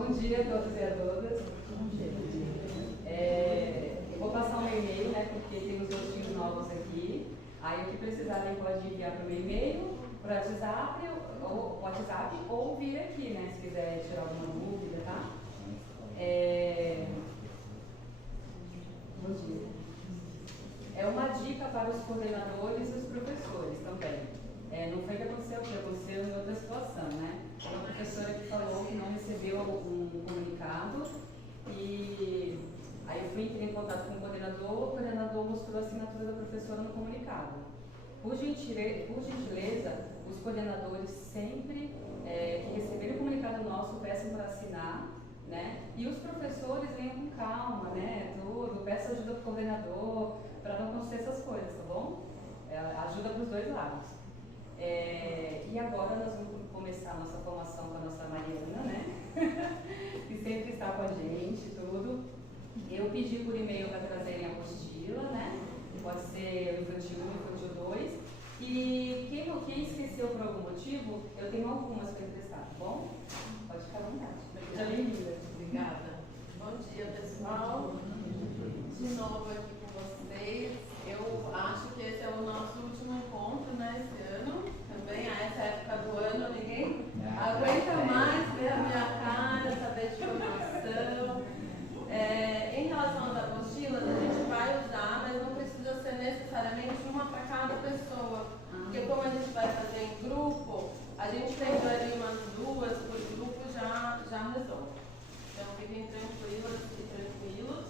Bom dia a todos e a todas. Eu vou passar um e-mail, né, porque tem uns rostinhos novos aqui. Aí o que precisarem pode enviar para o meu e-mail, para o WhatsApp ou vir aqui, né, se quiser tirar alguma dúvida, tá? Bom dia. É uma dica para os coordenadores e os professores também. Não foi o que aconteceu em outra situação, né? Uma professora que falou que não recebeu um comunicado e aí eu fui em contato com o coordenador mostrou a assinatura da professora no comunicado. Por gentileza, os coordenadores sempre que receberem o comunicado nosso peçam para assinar, né? E os professores venham com calma, né? Peçam ajuda do coordenador para não acontecer essas coisas, tá bom? Ajuda para os dois lados. E agora nós vamos começar a nossa formação com a nossa Mariana, né? Que sempre está com a gente, tudo. Eu pedi por e-mail para trazerem a apostila, né? Pode ser o infantil 1, o infantil 2. E quem esqueceu por algum motivo, eu tenho algumas para emprestar, tá bom? Pode ficar à vontade. Seja bem-vinda. Obrigada. Bom dia, pessoal. De novo aqui com vocês. Eu acho que esse é o nosso último encontro, né, esse ano. Também a essa época do ano ninguém aguenta mais ver a minha cara, saber de formação. Em relação às apostilas, a gente vai usar, mas não precisa ser necessariamente uma para cada pessoa. Porque como a gente vai fazer em grupo, a gente tendo ali umas duas por grupo já resolve. Então fiquem tranquilas e tranquilos.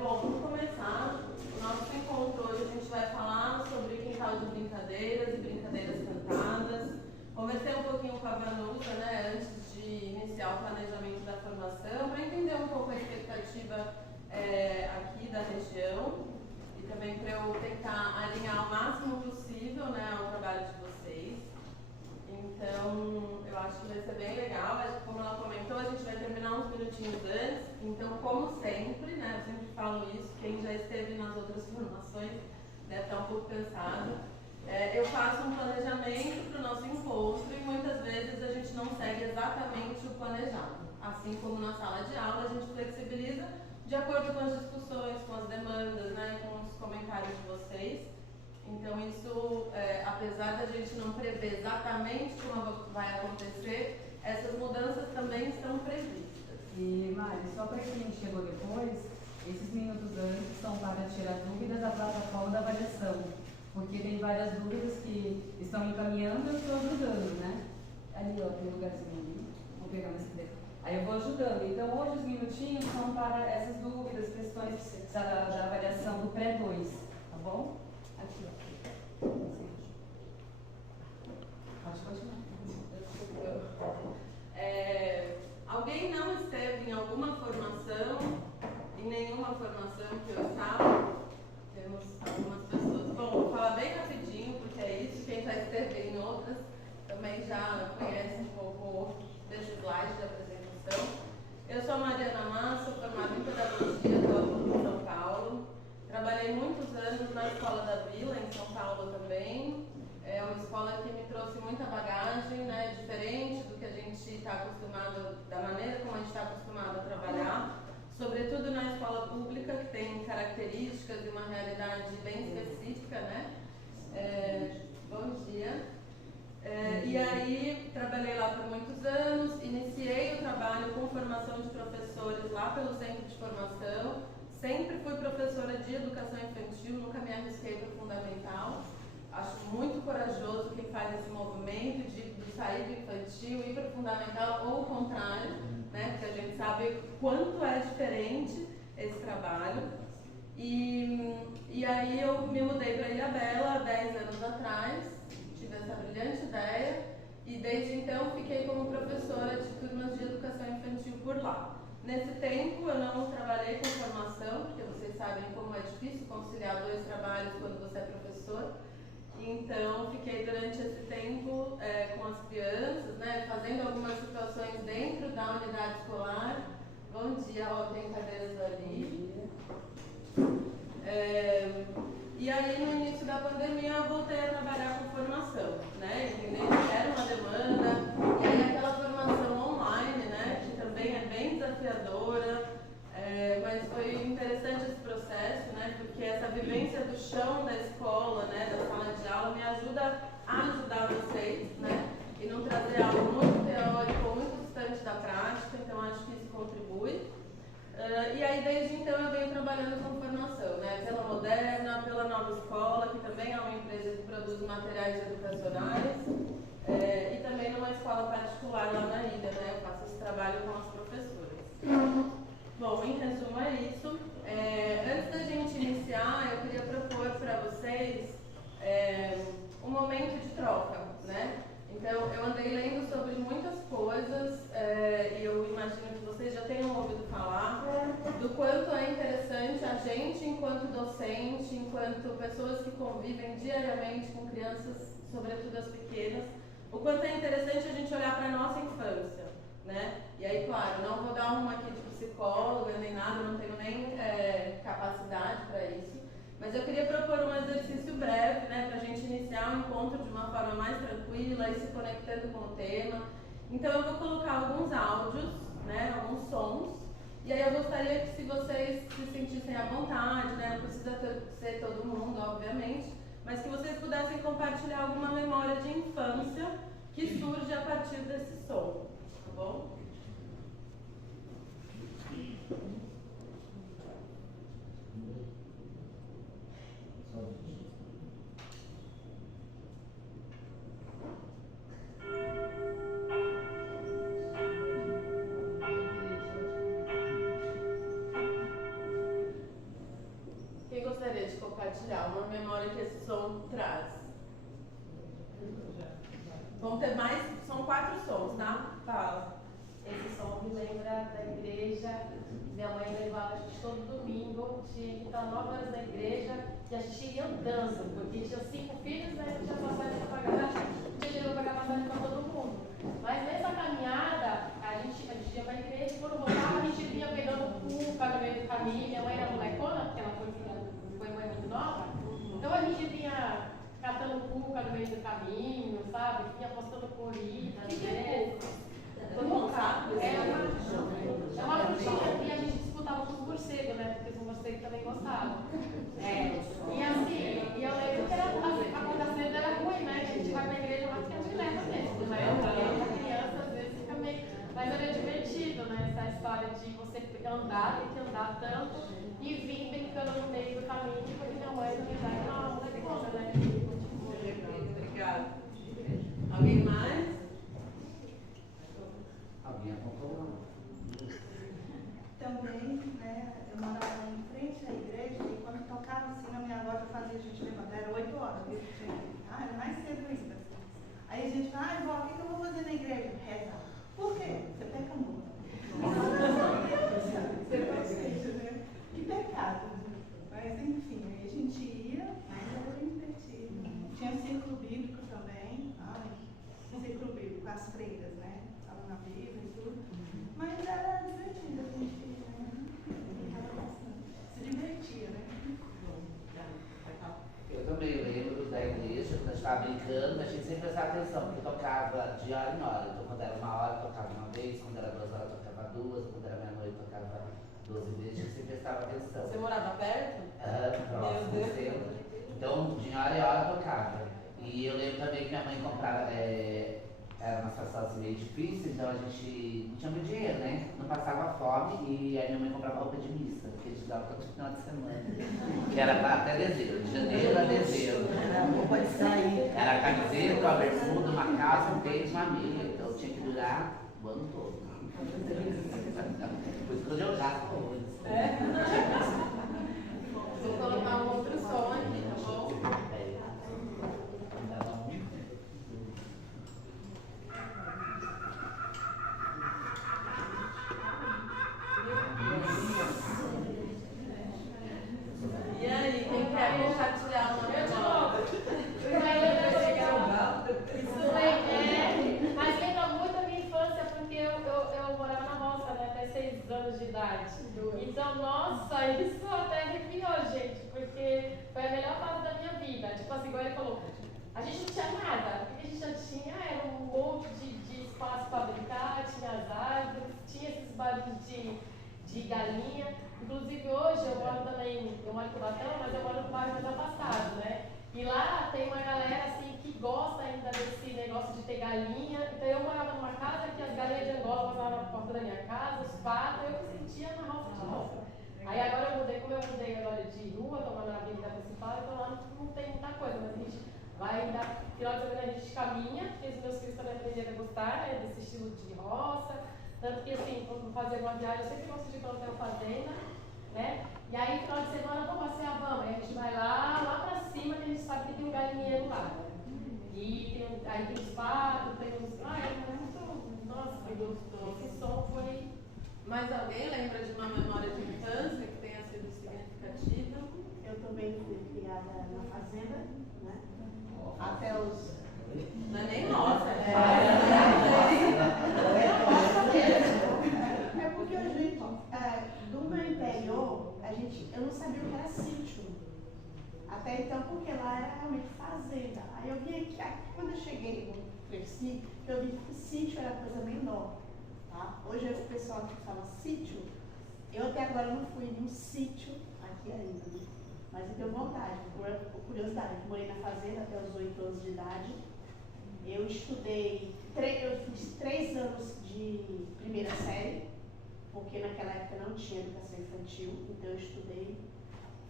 Bom, vamos começar. O nosso encontro hoje a gente vai falar sobre quintal de brincadeiras e brincadeiras cantadas. Conversei um pouquinho com a Vanusa, né, antes de iniciar o planejamento da formação, para entender um pouco a expectativa aqui da região e também para eu tentar alinhar o máximo possível, né, ao trabalho de vocês. Então, eu acho que vai ser bem legal. Como ela comentou, a gente vai terminar uns minutinhos antes. Então, como sempre, né, eu sempre falo isso, quem já esteve nas outras formações deve estar um pouco cansado. Eu faço um planejamento para o nosso encontro e muitas vezes a gente não segue exatamente o planejado. Assim como na sala de aula, a gente flexibiliza de acordo com as discussões, com as demandas, né, com os comentários de vocês. Então isso, apesar da gente não prever exatamente como vai acontecer, essas mudanças também estão previstas. E Mari, só para quem chegou depois, esses minutos antes são para tirar dúvidas da plataforma da avaliação, porque tem várias dúvidas que estão encaminhando e eu estou ajudando, né? Ali, ó, tem um lugarzinho ali, vou pegar nesse dedo. Aí eu vou ajudando. Então hoje os minutinhos são para essas dúvidas, questões da avaliação do pré-2, tá bom? Aqui, ó. Pode continuar. Alguém não esteve em alguma formação, em nenhuma formação que eu estava? Temos algumas pessoas. Bom, vou falar bem rapidinho, porque é isso. Quem já esteve em outras também já conhece um pouco desse slide de apresentação. Eu sou a Mariana Massa, sou formada em Pedagogia pela PUC de São Paulo. Trabalhei muitos anos na Escola da Vila, em São Paulo também. É uma escola que me trouxe muita bagagem, né, diferente do que a gente está acostumado, da maneira como a gente está acostumado a trabalhar, sobretudo na escola pública, que tem características e uma realidade bem específica, né? Bom dia. E aí, trabalhei lá por muitos anos, iniciei o trabalho com formação de professores lá pelo Centro de Formação. Sempre fui professora de educação infantil, nunca me arrisquei para o fundamental. Acho muito corajoso quem faz esse movimento de sair do infantil, ir para o fundamental, ou o contrário, né? Porque a gente sabe quanto é diferente esse trabalho. E aí eu me mudei para Ilhabela há 10 anos atrás, tive essa brilhante ideia, e desde então fiquei como professora de turmas de educação infantil por lá. Nesse tempo eu não trabalhei com formação, porque vocês sabem como é difícil conciliar dois trabalhos quando você é professor. Então, fiquei durante esse tempo com as crianças, né, fazendo algumas situações dentro da unidade escolar. Bom dia, ó, tem cadeiras ali. E aí, no início da pandemia, eu voltei a trabalhar com formação, né, entendendo que era uma demanda. E aí, aquela formação online, né, me ajuda a ajudar vocês, né? E não trazer algo muito teórico ou muito distante da prática, então acho que isso contribui. E aí, desde então, eu venho trabalhando com formação, né? Pela Moderna, pela Nova Escola, que também é uma empresa que produz materiais educacionais, e também numa escola particular lá na ilha, né? Eu faço esse trabalho com as professoras. Bom, em resumo é isso. Antes da gente iniciar, eu queria propor para vocês um momento de troca, né? Então, eu andei lendo sobre muitas coisas e eu imagino que vocês já tenham ouvido falar do quanto é interessante a gente, enquanto docente, enquanto pessoas que convivem diariamente com crianças, sobretudo as pequenas, o quanto é interessante a gente olhar para a nossa infância, né? E aí, claro, não vou dar uma aqui de psicóloga nem nada, não tenho nem capacidade para isso. Mas eu queria propor um exercício breve, né, para a gente iniciar o encontro de uma forma mais tranquila e se conectando com o tema. Então eu vou colocar alguns áudios, né, alguns sons, e aí eu gostaria que, se vocês se sentissem à vontade, né, não precisa ser todo mundo, obviamente, mas que vocês pudessem compartilhar alguma memória de infância que surge a partir desse som, tá bom? Quem gostaria de compartilhar uma memória que esse som traz? Vão ter mais, são 4 sons, tá? Fala. Esse som me lembra da igreja. Minha mãe levava a gente todo domingo, tinha que estar 9 horas na igreja e a gente ia andando, porque tinha 5 filhos, né? Não tinha passagem para pagar, não tinha dinheiro para pagar passagem para todo mundo. Mas nessa caminhada, a gente ia para a igreja e quando voltava, a gente vinha pegando cuca no meio do caminho. Minha mãe era molecona, porque ela foi mãe muito nova, então a gente vinha catando cuca no meio do caminho, sabe? Vinha postando corrida, às vezes. Todo mundo sabe? É uma frutinha que a gente disputava com os morcegos, né? Porque os morcegos também gostavam. E assim, e eu lembro que a acontecendo era ruim, né? A gente vai pra igreja lá porque a gente leva mesmo, né? Porque a criança às vezes fica meio. Mas era divertido, né? Essa história de você andar, ter que andar tanto e vir brincando no meio do caminho, porque minha mãe na verdade era uma molecona, né? Obrigada. Alguém mais? Alguém apontou? Também, né, eu morava em frente à igreja e quando tocava assim na minha loja fazia a gente levantar, era 8 horas, era mais cedo ainda. Aí a gente fala, vó, o que eu vou fazer na igreja? Rezar. Por quê? Você peca muito. Que pecado. Mas enfim, aí a gente ia, mas era bem divertido. Tinha círculo bíblico também, círculo bíblico com as freiras, né? Estavam na Bíblia e tudo. Mas era divertido, a gente se divertia, né? Eu também lembro da igreja, quando a gente estava brincando, a gente sempre prestava atenção, porque tocava de hora em hora. Então, quando era 1 hora, tocava uma vez, quando era 2 horas, tocava 2, quando era meia-noite, tocava 12 vezes, a gente sempre prestava atenção. Você morava perto? Próximo, sempre. Então, de hora em hora, tocava. E eu lembro também que minha mãe comprava, era uma situação assim meio difícil, então a gente não tinha muito dinheiro, né? Não passava fome e aí minha mãe comprava roupa de missa, que a gente dava todo final de semana. Que era até dezembro, de janeiro a dezembro. Pode sair. Era camiseta, uma bermuda, uma calça, um tênis, uma meia. Então tinha que durar o ano todo. Por isso que eu jogava horrores. Vou colocar um outro som aqui, tá bom? E aí, quem quer compartilhar uma memória? Mas lembra muito a minha infância, porque eu morava na roça, né, até 6 anos de idade. Então, nossa, isso até arrepiou, gente, porque foi a melhor fase da minha vida. Tipo assim, igual ele falou, a gente não tinha nada. O que a gente já tinha era um monte de espaço para brincar, tinha as árvores, tinha esses barulhos de galinha. Inclusive hoje eu moro em Cubatão, mas eu moro no bairro mais afastado, né? E lá tem uma galera assim, galinha. Então eu morava numa casa que as galinhas de Angola passavam na porta da minha casa, os patos, eu me sentia na roça de novo. Aí agora eu mudei, como eu mudei agora de rua, estou na avenida principal, então lá não tem muita coisa, mas a gente vai dar, final de semana a gente caminha, porque os meus filhos também aprenderam a gostar, né, desse estilo de roça. Tanto que assim, quando fazer uma viagem, eu sempre gosto de ir para o hotel fazenda, né? E aí, final de semana, vamos passear, vamos. Aí a gente vai lá pra cima, que a gente sabe que tem um galinheiro lá. E aí tem os patos, tem os. É muito. Nossa, que gostoso. Esse som foi. Mas alguém lembra de uma memória de infância que tenha sido significativa? Eu também fui criada na fazenda, né? Até os. Não é nem nossa, É porque a gente, do meu interior, eu não sabia o que era sítio. Até então, porque lá era realmente fazenda. Aí eu vim aqui quando eu cheguei, eu cresci, eu vi que sítio era coisa menor. Tá? Hoje o pessoal que fala sítio, eu até agora não fui num sítio aqui ainda, né? Mas eu tenho vontade, por curiosidade. Eu morei na fazenda até os 8 anos de idade. Eu estudei, eu fiz 3 anos de primeira série, porque naquela época não tinha educação infantil, então eu estudei,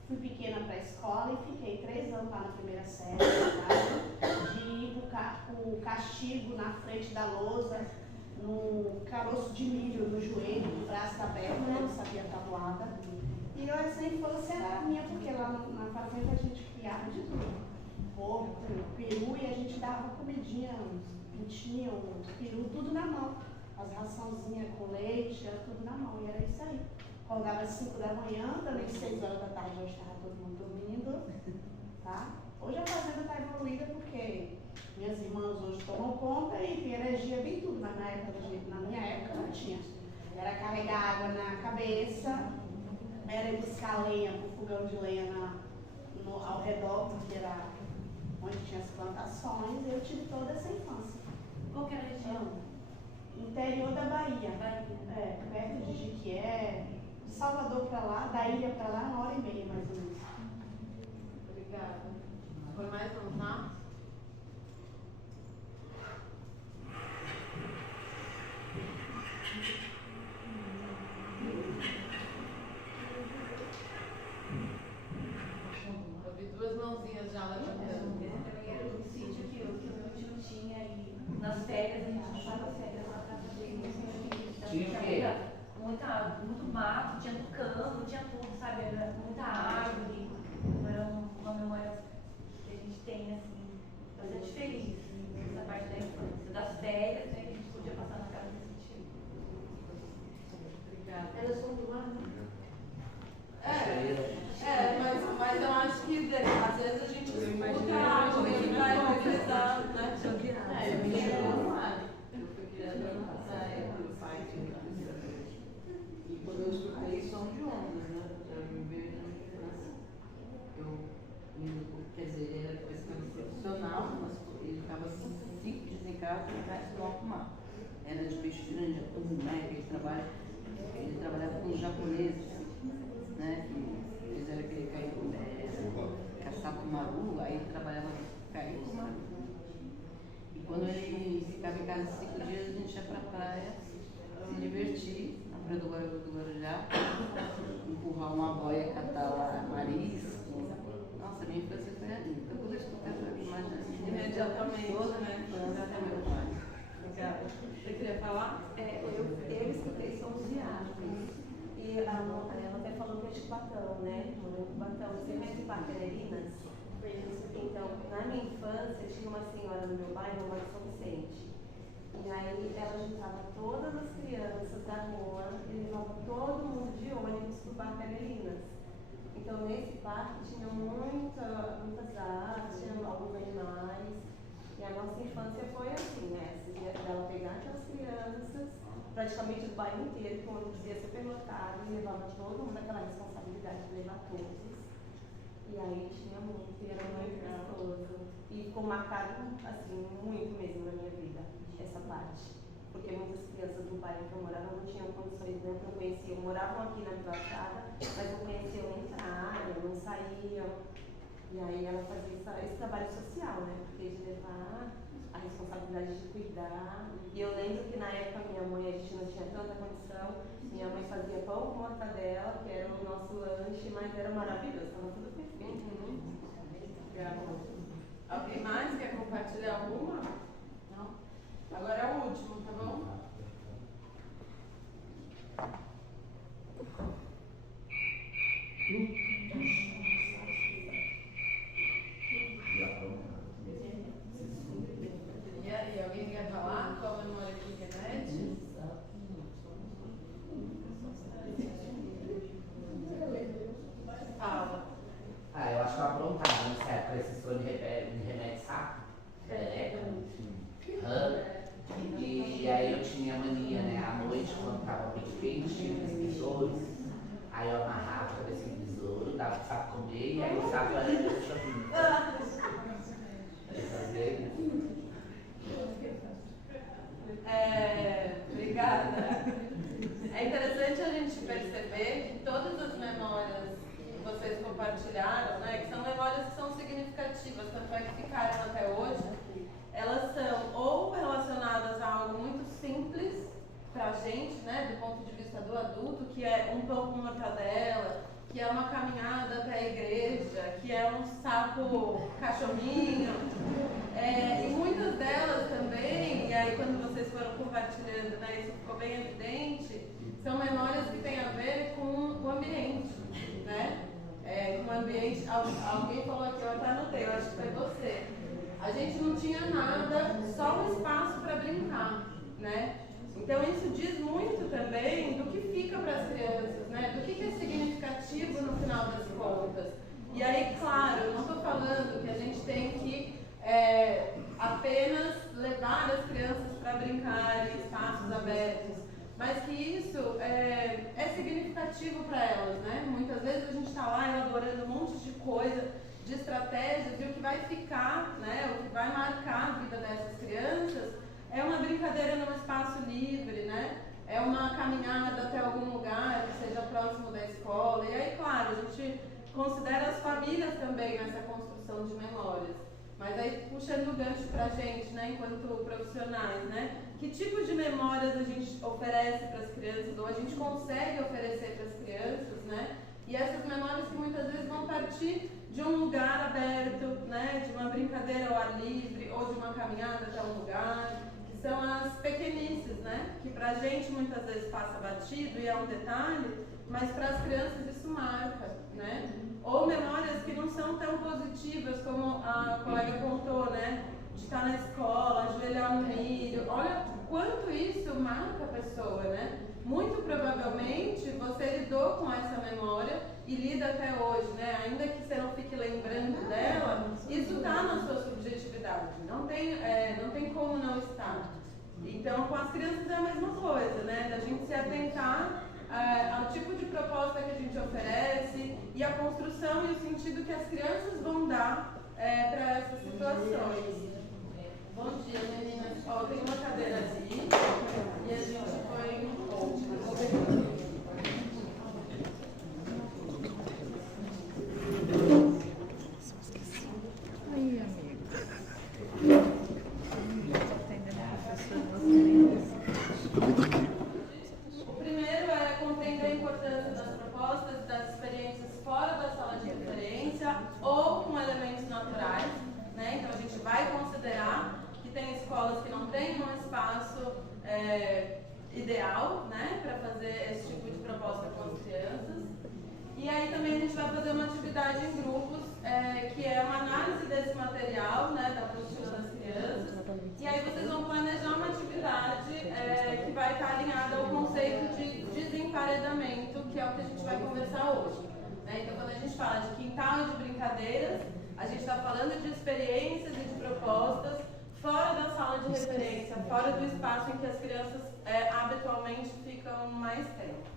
fui pequena para a escola e fiquei 3 anos lá na primeira série, de ir o castigo na frente da lousa, no caroço de milho no joelho, no braço aberto, né? Não sabia tabuada. E essa infância era minha, porque lá na fazenda a gente criava de tudo. Porco, peru, e a gente dava comidinha, pintinho, peru, tudo na mão. As raçãozinhas com leite, era tudo na mão, e era isso aí. Acordava às 5 da manhã, também 6 horas da tarde já estava todo mundo dormindo, tá? Hoje a fazenda está evoluída porque minhas irmãs hoje tomam conta e tem energia, tem tudo, mas na minha época não tinha. Era carregar água na cabeça, era ir buscar lenha pro fogão de lenha ao redor, porque era onde tinha as plantações, eu tive toda essa infância. Qual que era a região? Interior da Bahia. Perto de Jiquié, de Salvador para lá, da ilha para lá, 1h30 mais ou menos. Obrigada. Foi mais um, tá? Eu vi 2 mãozinhas já levantando. Também era um sítio que o meu tio tinha e nas férias a gente passava as férias lá pra fazer isso. Tinha o quê? Muito mato, tinha tucano, tinha tudo, sabe? Era muita árvore. Era uma memória que a gente tem, assim, bastante feliz nessa parte da infância. Das férias, né, que a gente podia passar na casa desse tio. Obrigada. Elas são do mar, né? Mas eu acho que às vezes a gente escuta algo e vai utilizar, né? Eu me chamo Mari. Eu fui criada no E quando eu escutei som de ondas, né? Já me veio na minha infância. Quer dizer, ele era pescador profissional, mas ele ficava 5 dias em casa e resto no alto mar. Era de peixe grande, né? Ele trabalhava com os japoneses, né? Que eles eram aquele caçar maru, aí ele trabalhava com maru. E quando ele ficava em casa 5 dias, a gente ia pra praia se divertir, na praia do Guarujá, empurrar uma boia, catar lá marisco. Nossa, minha infância foi ali. Então quando eu escutei essa imagem, Imediatamente, toda né? foi meu pai. Obrigada. Você queria falar? Eu escutei sons de árvores. E ela até falou que é de Cubatão, né? Morou em Cubatão. Você conhece Parquelerinas? Então, na minha infância, tinha uma senhora no meu bairro, uma de São Vicente. E aí ela juntava todas as crianças da rua e levava todo mundo de ônibus para o Parquelerinas. Então, nesse parque tinha muitas aves, tinha alguns animais. E a nossa infância foi assim, né? Ela pegar aquelas crianças, praticamente o bairro inteiro, que o ônibus ia superlotado e levava todo mundo aquela responsabilidade de levar todos. E aí tinha muito, e era muito gostoso. E ficou marcado, assim, muito mesmo na minha vida, essa parte. Porque muitas crianças do bairro que eu morava não tinham condições, né? Não conheciam, moravam aqui na Vila Chada, mas não conheciam nem a área, não saíam. E aí ela fazia esse trabalho social, né? Porque de levar a responsabilidade de cuidar. E eu lembro que na época minha mãe, a gente não tinha tanta condição, minha mãe fazia pão com mortadela, que era o nosso lanche, mas era maravilhoso, estava tudo perfeito. Legal. Alguém mais quer compartilhar alguma? Não? Agora é o último, tá bom? E aí, alguém quer falar qual a memória que remete? Fala. Eu acho que eu aprontava nessa época, esse sonho me remete, sabe? E aí eu tinha mania, né? À noite, quando tava muito quente, tinha os besouros. Aí eu amarrava a cabeça do besouro, dava pro sapo comer, e aí o sapo era meu shopping. Obrigada. É interessante a gente perceber que todas as memórias que vocês compartilharam, né, que são memórias que são significativas, tanto é que ficaram até hoje, elas são ou relacionadas a algo muito simples pra gente, né, do ponto de vista do adulto, que é um pão com mortadela, que é uma caminhada até a igreja, que é um sapo cachorrinho. E muitas delas também, e aí quando vocês foram compartilhando, né, isso ficou bem evidente, são memórias que têm a ver com o ambiente, né? Com o ambiente, alguém falou aqui, eu até anotei, eu acho que foi você. A gente não tinha nada, só um espaço para brincar, né? Então isso diz muito também do que fica para as crianças, né? Do que é significativo no final das contas. E aí, claro, eu não estou falando que a gente tem que apenas levar as crianças para brincar em espaços abertos, mas que isso é significativo para elas, né? Muitas vezes a gente está lá elaborando um monte de coisa, de estratégias, e o que vai ficar, né? O que vai marcar a vida dessas crianças é uma brincadeira num espaço livre, né? É uma caminhada até algum lugar que seja próximo da escola. E aí, claro, a gente considera as famílias também nessa construção de memórias. Mas aí, puxando o gancho pra gente, né, enquanto profissionais, né? Que tipo de memórias a gente oferece para as crianças, ou a gente consegue oferecer para as crianças, né? E essas memórias que muitas vezes vão partir de um lugar aberto, né? De uma brincadeira ao ar livre, ou de uma caminhada até um lugar. São as pequenices, né? Que pra gente muitas vezes passa batido e é um detalhe, mas para as crianças isso marca, né? Ou memórias que não são tão positivas como a colega contou, né? De estar na escola, ajoelhar no milho. Olha quanto isso marca a pessoa, né? Muito provavelmente você lidou com essa memória e lida até hoje, né? Ainda que você não fique lembrando dela, isso está na sua subjetividade. Não tem como não estar. Então, com as crianças é a mesma coisa, né? Da gente se atentar ao tipo de proposta que a gente oferece e a construção e o sentido que as crianças vão dar para essas situações. Bom dia, meninas. Ó, tem uma cadeira ali e a gente põe outra. Aí, amigo. O primeiro é compreender a importância das propostas e das experiências fora da sala de referência ou com elementos naturais, né? Então a gente vai considerar que tem escolas que não têm um espaço ideal, né, para fazer esse tipo de proposta com as crianças. E aí também a gente vai fazer uma atividade em grupos, que é uma análise desse material, né, da apostila das crianças. E aí vocês vão planejar uma atividade que vai estar alinhada ao conceito de desemparedamento, que é o que a gente vai conversar hoje. Né? Então, quando a gente fala de quintal e de brincadeiras, a gente está falando de experiências e de propostas fora da sala de referência, fora do espaço em que as crianças habitualmente ficam mais tempo.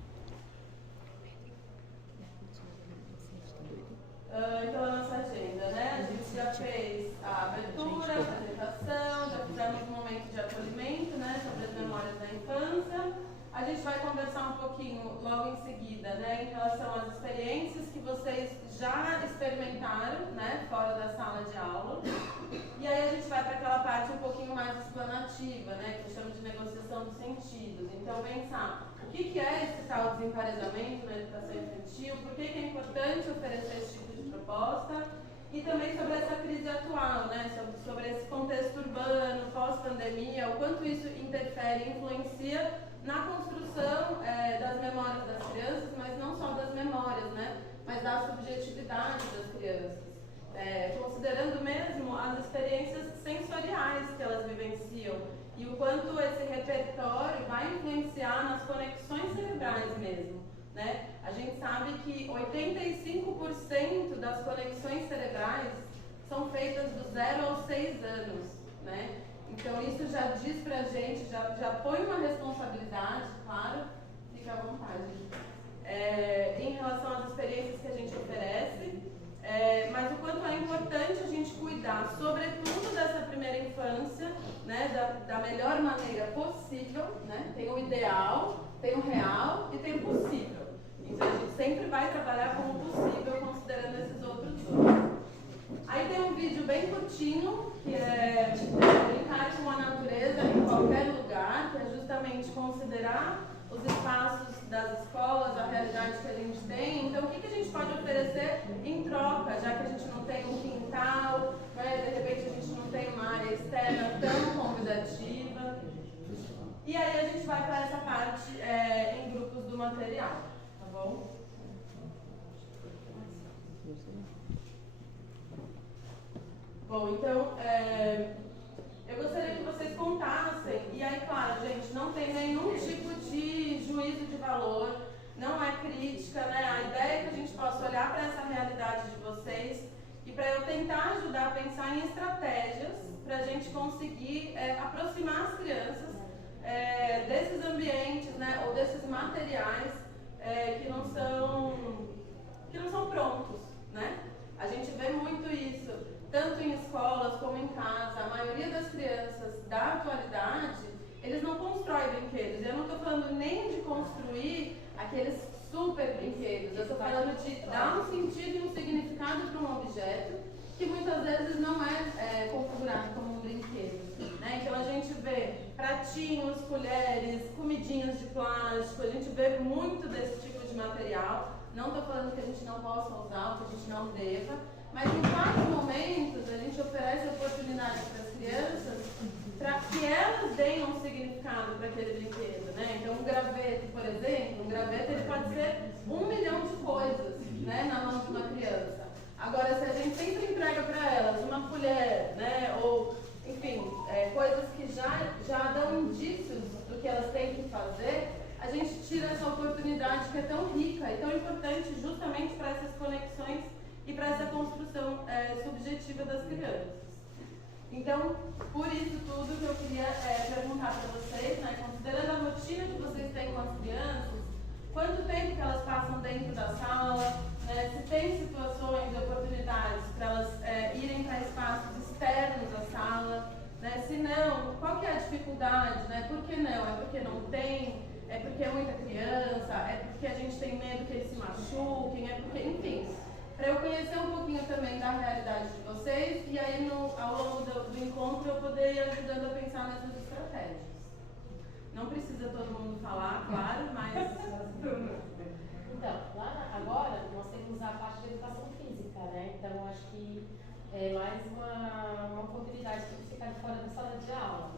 Então, a nossa agenda, né? A gente já fez a abertura, a apresentação, já fizemos um momento de acolhimento, né? Sobre as memórias da infância. A gente vai conversar um pouquinho logo em seguida, né? Em relação às experiências que vocês já experimentaram, né? Fora da sala de aula. E aí a gente vai para aquela parte um pouquinho mais explanativa, né, que eu chamo de negociação dos sentidos. Então, pensar o que é esse tal desemparelhamento na educação infantil, por que é importante oferecer esse tipo de proposta, e também sobre essa crise atual, né, sobre esse contexto urbano, pós-pandemia, o quanto isso interfere e influencia na construção das memórias das crianças, mas não só das memórias, né, mas da subjetividade das crianças. Considerando mesmo as experiências sensoriais que elas vivenciam e o quanto esse repertório vai influenciar nas conexões cerebrais mesmo, né? A gente sabe que 85% das conexões cerebrais são feitas do 0 aos 6 anos, né? Então isso já diz pra gente, já põe uma responsabilidade, claro, fica à vontade, em relação às experiências que a gente oferece. Mas o quanto é importante a gente cuidar, sobretudo dessa primeira infância, né, da melhor maneira possível, né? Tem o ideal, tem o real e tem o possível. Então a gente sempre vai trabalhar com o possível, considerando esses outros dois. Aí tem um vídeo bem curtinho, que é brincar com a natureza em qualquer lugar, que é justamente considerar os espaços das escolas, a realidade que a gente tem. Então, o que a gente pode oferecer em troca, já que a gente não tem um quintal, né? De repente a gente não tem uma área externa tão convidativa. E aí a gente vai para essa parte em grupos do material, tá bom? Bom, então, eu gostaria que vocês contassem, e aí, claro, gente, não tem nenhum tipo de juízo de valor, não é crítica, né? A ideia é que a gente possa olhar para essa realidade de vocês e para eu tentar ajudar a pensar em estratégias para a gente conseguir aproximar as crianças desses ambientes, né? Ou desses materiais que não são prontos, né? A gente vê muito isso, tanto em escolas como em casa. A maioria das crianças da atualidade, eles não constroem brinquedos. Eu não estou falando nem de construir aqueles super brinquedos. Eu estou falando de dar um sentido e um significado para um objeto que muitas vezes não é configurado como um brinquedo, né? Então a gente vê pratinhos, colheres, comidinhas de plástico, a gente vê muito desse tipo de material. Não estou falando que a gente não possa usar ou que a gente não deva, mas em vários momentos a gente oferece oportunidades para as crianças para que elas deem um significado para aquele brinquedo, né? Então um graveto, por exemplo, ele pode ser 1 milhão de coisas, né, na mão de uma criança. Agora, se a gente sempre entrega para elas uma colher, né, ou, enfim, coisas que já dão indícios do que elas têm que fazer, a gente tira essa oportunidade que é tão rica e tão importante justamente para essas conexões e para essa construção subjetiva das crianças. Então, por isso tudo que eu queria perguntar para vocês, né, considerando a rotina que vocês têm com as crianças, quanto tempo que elas passam dentro da sala, né, se tem situações e oportunidades para elas irem para espaços externos à sala, né, se não, qual que é a dificuldade, né, por que não? É porque não tem? É porque é muita criança? É porque a gente tem medo que eles se machuquem? É porque, enfim, para eu conhecer um pouquinho também da realidade de vocês e aí ao longo do encontro eu poder ir ajudando a pensar nessas estratégias. Não precisa todo mundo falar, claro, mas... Então, agora nós temos a parte de educação física, né? Então, eu acho que é mais uma oportunidade de ficar de fora da sala de aula.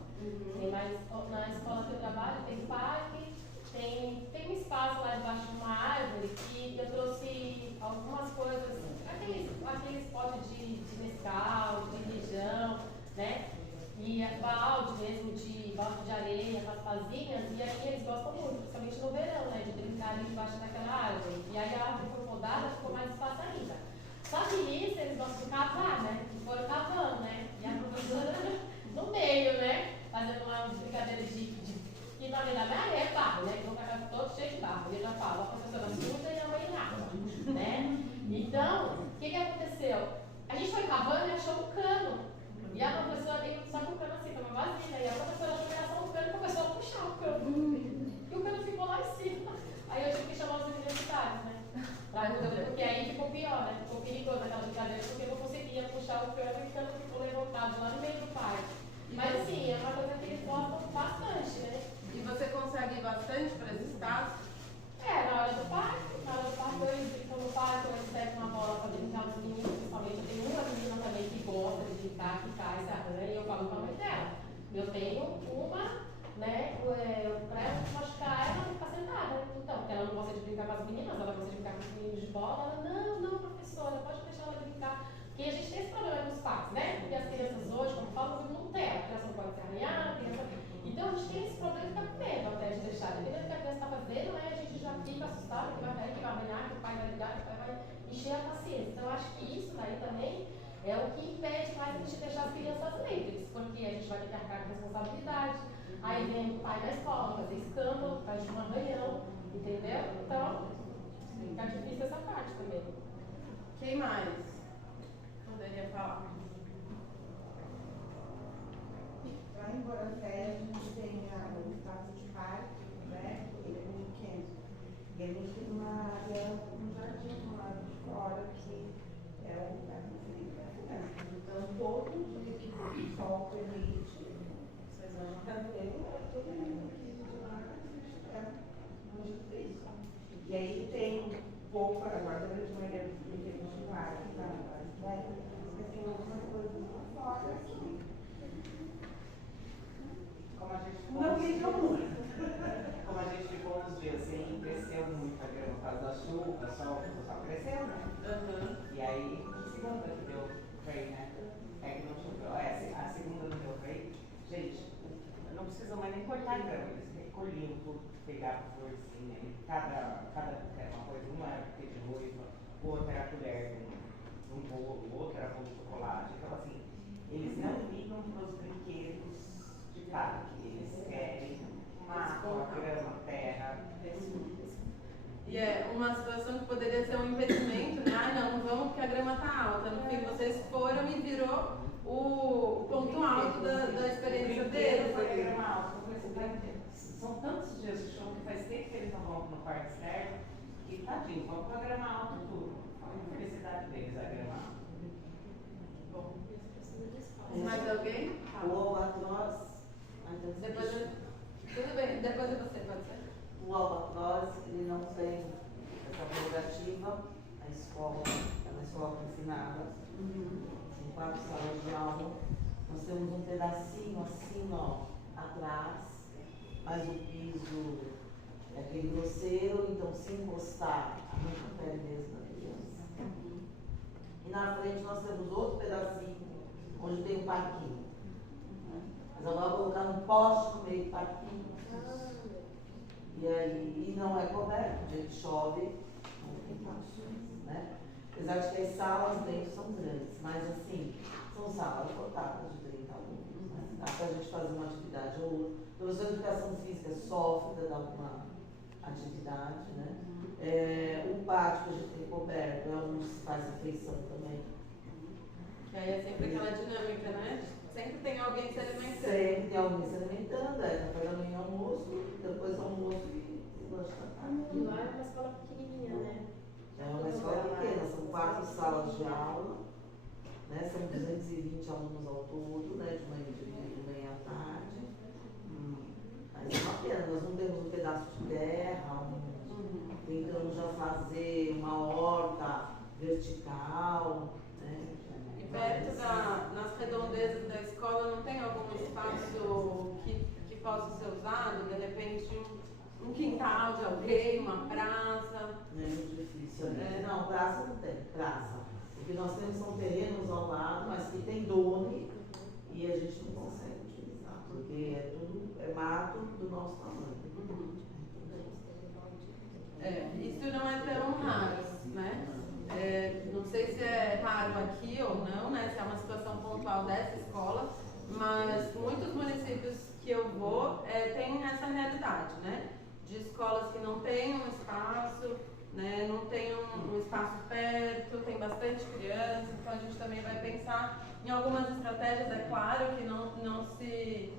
Tem mais, na escola que eu trabalho tem parque, tem um espaço lá debaixo de uma árvore que eu trouxe algumas coisas, aqueles potes de mescal, de região, né? E balde mesmo, balde de areia, com as pazinhas, e aí eles gostam muito, principalmente no verão, né? De brincar ali debaixo daquela árvore. E aí a árvore foi podada, ficou mais espaço ainda. Só que nisso eles gostam de cavar, né? E foram cavando, né? E a professora no meio, né? Fazendo uma brincadeira que na verdade a areia é barro, né? Que vão ficar todo cheio de barro. E eu já falo, a professora suja e a mãe nada, né? Então, o que aconteceu? A gente foi cavando e achou um cano. E a professora veio só com o cano assim, tava vazia. E a professora achou o cano e começou a puxar o cano. E o cano ficou lá em cima. Aí eu tive que chamar os universitários, né? Porque aí ficou pior, né? Ficou perigoso aquela brincadeira, porque eu não conseguia puxar o cano e o cano ficou levantado lá no meio do parque. Mas fica assustado que vai cair, que vai arranhar, que o pai vai ligar, que o pai vai encher a paciência. Então, eu acho que isso daí também é o que impede mais a gente deixar as crianças livres, porque a gente vai ter que arcar com responsabilidade. Aí vem o pai da escola fazer escândalo, faz de um arranhão, entendeu? Então, fica difícil essa parte também. Quem mais poderia falar? Lá em Guarapé, a gente tem o espaço de parque, né? Ele é muito pequeno. E a gente tem uma área, um jardim lá de fora que é um lugar muito criança. Então, todo dia que o sol permite, vocês vão fazer todo mundo aqui de lá, muito isso. E aí tem pouco, agora de manhã, porque a gente vai, mas tem algumas coisas lá fora aqui. Como a gente Não fica muito. Como a gente ficou uns dias sem, cresceu muito a grama por causa da chuva, só cresceu, né? E aí, segunda que deu freio, né? É que não choveu. A segunda não deu freio. Gente, não precisa mais nem cortar a grama, eles recolhiam tudo, pegavam florzinha, e cada era uma coisa, uma era buquê de noiva, o outro era colher de um bolo, o outro era bolo de chocolate. Então, assim, eles não ligam para os brinquedos de parque, eles querem uma grama, terra. E é uma situação que poderia ser um impedimento, né? Ah, não vamos porque a grama está alta. No fim, vocês foram e virou o ponto alto da experiência deles. São tantos dias de show que faz tempo que eles não vão no parque externo e tadinho, vão para a grama alta tudo. A felicidade deles, a grama alta. Bom. Mais alguém? O albatroz, Tudo bem, depois de você, pode ser? o albatroz, ele não tem essa prerrogativa, a escola é uma escola confinada, tem 4 salas de aula, nós temos um pedacinho assim, ó, atrás, mas o piso é aquele grosseiro, então se encostar, arranca a pele mesmo da criança. E na frente nós temos outro pedacinho, onde tem um parquinho. Mas agora vou colocar um poste no meio do parquinho. E aí, não é coberto, o dia que chove, não tem passo, né? Apesar de que as salas dentro são grandes, mas assim, são salas lotadas de 30 alunos, né? Dá pra gente fazer uma atividade ou outra. O professor de educação física sofre de dar alguma atividade, né? O pátio que a gente tem coberto é onde se faz refeição também. Que aí é sempre aquela dinâmica, né? Sempre tem alguém se alimentando. Sempre tem alguém se alimentando, café da manhã, almoço, depois almoço e lanche da tarde. E lá é uma escola pequenininha, né? É uma escola pequena, são 4 salas de aula, né? São 220 alunos ao todo, né? De manhã à tarde. Mas é uma pena, nós não temos um pedaço de terra, tentamos já fazer uma horta vertical, né? E perto nas redondezas da escola não tem algum espaço que possa ser usado? De repente um quintal de alguém, uma praça? É muito difícil. Não, praça não tem, praça. O que nós temos são terrenos ao lado, mas que tem dono e a gente não consegue utilizar, porque é mato do nosso tamanho. Isso não é tão raro, né? Não sei se é raro aqui ou não, né? Se é uma situação pontual dessa escola, mas muitos municípios que eu vou têm essa realidade, né? De escolas que não têm um espaço, né? Não tem um espaço perto, tem bastante criança, então a gente também vai pensar em algumas estratégias, é claro que não se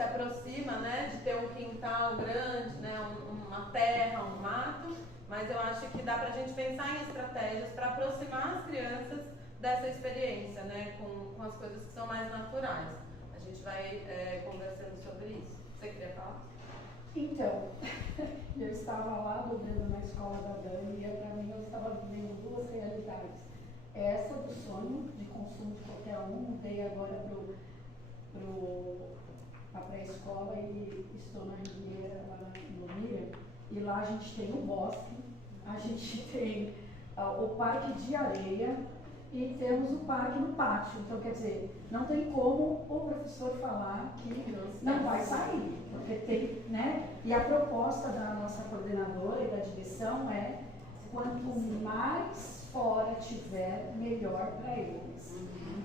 aproxima, né, de ter um quintal grande, né, uma terra, um mato, mas eu acho que dá para a gente pensar em estratégias para aproximar as crianças dessa experiência, né, com as coisas que são mais naturais. A gente vai conversando sobre isso. Você queria falar? Então, eu estava lá dobrando na escola da Dani e para mim eu estava vivendo 2 realidades. Essa do sonho de consumo de qualquer um, mudei agora para a pré-escola e estou na Ribeira, lá no Mira, e lá a gente tem o bosque, a gente tem o parque de areia, e temos o parque no pátio. Então, quer dizer, não tem como o professor falar que não vai sair, porque tem, né? E a proposta da nossa coordenadora e da direção é quanto mais fora tiver, melhor para eles.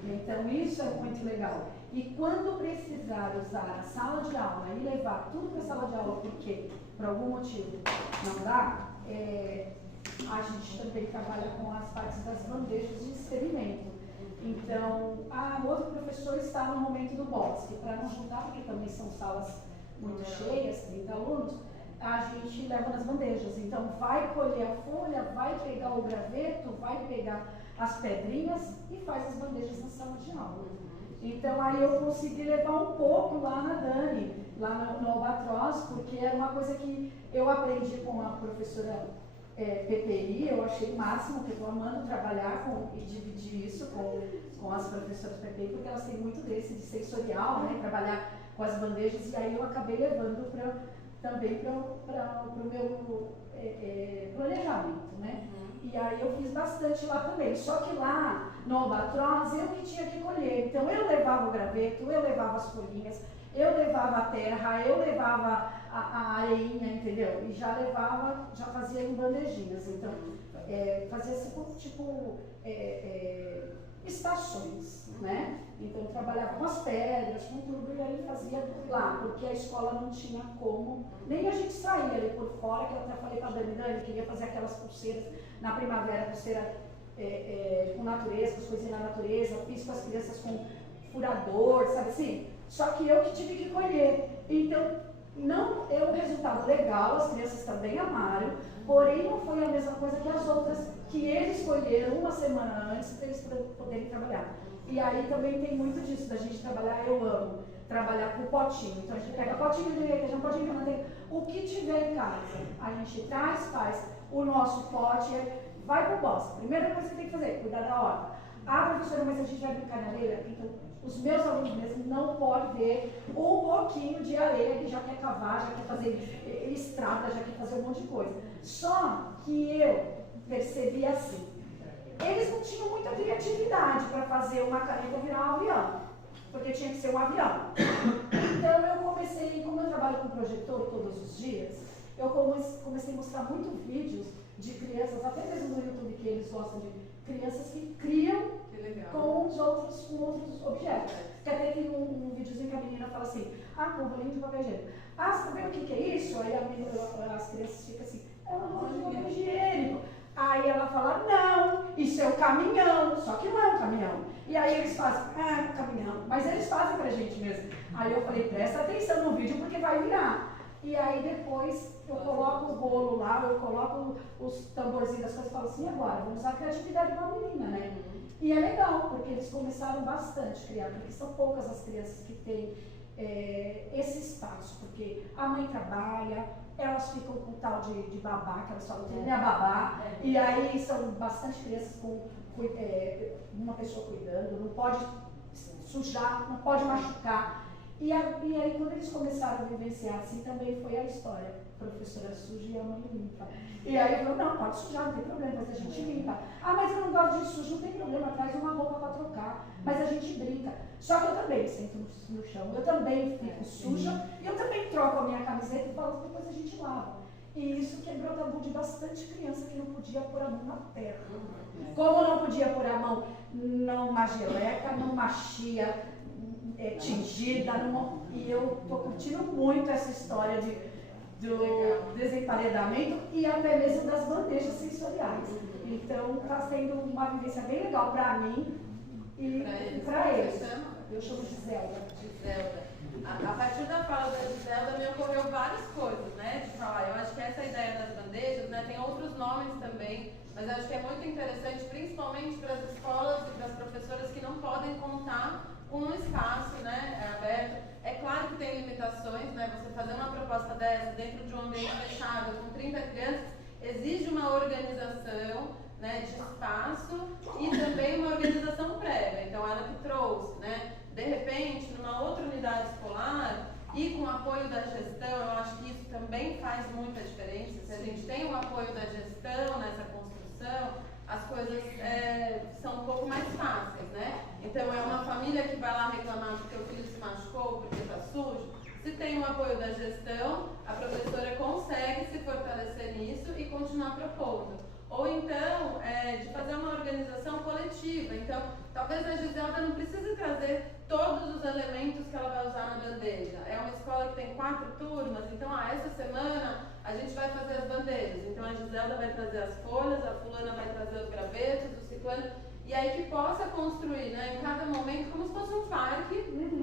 Então, isso é muito legal. E quando precisar usar a sala de aula e levar tudo para a sala de aula, porque por algum motivo não dá, a gente também trabalha com as partes das bandejas de experimento. Então, o outro professor está no momento do bosque, para não juntar, porque também são salas muito cheias, 30 alunos, a gente leva nas bandejas. Então, vai colher a folha, vai pegar o graveto, vai pegar as pedrinhas e faz as bandejas na sala de aula. Então, aí eu consegui levar um pouco lá na Dani, lá no Albatroz, porque era uma coisa que eu aprendi com a professora PPI, eu achei o máximo, que eu estou amando trabalhar e dividir isso com as professoras PPI, porque elas têm muito desse de sensorial, né, trabalhar com as bandejas, e aí eu acabei levando também para o meu planejamento, né? E aí eu fiz bastante lá também, só que lá no Albatroz eu que tinha que colher, então eu levava o graveto, eu levava as folhinhas, eu levava a terra, eu levava a areinha, entendeu? E já fazia em bandejinhas, então fazia tipo estações, né? Então trabalhava com as pedras, com tudo, e aí fazia lá, porque a escola não tinha como, nem a gente saía ali por fora, que eu até falei para a Dani, queria fazer aquelas pulseiras na primavera, pulseira com natureza, com as coisinhas na natureza, fiz com as crianças com furador, sabe assim? Só que eu que tive que colher. Então, não é um resultado legal, as crianças também amaram, porém não foi a mesma coisa que as outras que eles colheram uma semana antes para eles poderem trabalhar. E aí também tem muito disso, da gente trabalhar, eu amo trabalhar com potinho. Então a gente pega potinho de requeijão, potinho de manteiga, o que tiver em casa, a gente traz, faz o nosso pote, vai pro bosque. Primeira coisa que tem que fazer, cuidar da horta. Professora, mas a gente vai brincar na areia? Então, os meus alunos mesmo não podem ver um pouquinho de areia que já quer cavar, já quer fazer estrada, já quer fazer um monte de coisa. Só que eu percebi assim, eles não tinham muita criatividade para fazer uma caneta virar um avião, porque tinha que ser um avião. Então eu comecei, como eu trabalho com projetor todos os dias, eu comecei a mostrar muito vídeos de crianças, até mesmo no YouTube, que eles gostam de crianças que criam com outros objetos. Que até tem um videozinho que a menina fala assim, com um bolinho de papel higiênico. Você tá vendo o que é isso? Aí as crianças ficam assim, é um bolinho de papel higiênico. Aí ela fala, não, isso é um caminhão, só que não é um caminhão. E aí eles fazem, é um caminhão, mas eles fazem pra gente mesmo. Aí eu falei, presta atenção no vídeo porque vai virar. E aí depois eu coloco o bolo lá, eu coloco os tamborzinhos das coisas e falo assim, agora, vamos usar a criatividade da menina, né? E é legal, porque eles começaram bastante a criar, porque são poucas as crianças que têm esse espaço, porque a mãe trabalha, elas ficam com tal de babá, que elas falam que é a babá, e aí são bastante crianças com uma pessoa cuidando, não pode sujar, não pode machucar. E aí quando eles começaram a vivenciar assim, também foi a história, professora suja e a mãe limpa. E aí eu falei, não, pode sujar, não tem problema, mas a gente limpa. Mas eu não gosto de sujo, não tem problema, traz uma roupa para trocar, mas a gente brinca. Só que eu também sento no chão, eu também fico suja, e eu também troco a minha camiseta e falo, depois a gente lava. E isso quebrou tabu de bastante criança que não podia pôr a mão na terra. Como não podia pôr a mão numa geleca, numa chia tingida, e eu estou curtindo muito essa história do desemparedamento e até mesmo das bandejas sensoriais. Então está sendo uma vivência bem legal para mim e para eles. Eu chamo Giselda. A partir da fala da Giselda me ocorreu várias coisas, né, de falar. Eu acho que essa ideia das bandejas, né, tem outros nomes também, mas eu acho que é muito interessante, principalmente para as escolas e para as professoras que não podem contar com um espaço, né, aberto. É claro que tem limitações, né, você fazer uma proposta dessa dentro de um ambiente fechado com 30 crianças exige uma organização, né, de espaço e também uma organização prévia. Então ela que trouxe, né, de repente, numa outra unidade escolar e com o apoio da gestão, eu acho que isso também faz muita diferença. Se a gente tem o apoio da gestão nessa construção, as coisas são um pouco mais fáceis, né? Então é uma família que vai lá reclamar porque o filho se machucou, porque está sujo. Se tem o apoio da gestão, a professora consegue se fortalecer nisso e continuar propondo. Ou então, de fazer uma organização coletiva. Então, talvez a Giselda não precise trazer todos os elementos que ela vai usar na bandeja. É uma escola que tem 4 turmas, então, essa semana a gente vai fazer as bandeiras. Então, a Giselda vai trazer as folhas, a fulana vai trazer os gravetos, o ciclano, e aí que possa construir, né, em cada momento, como se fosse um parque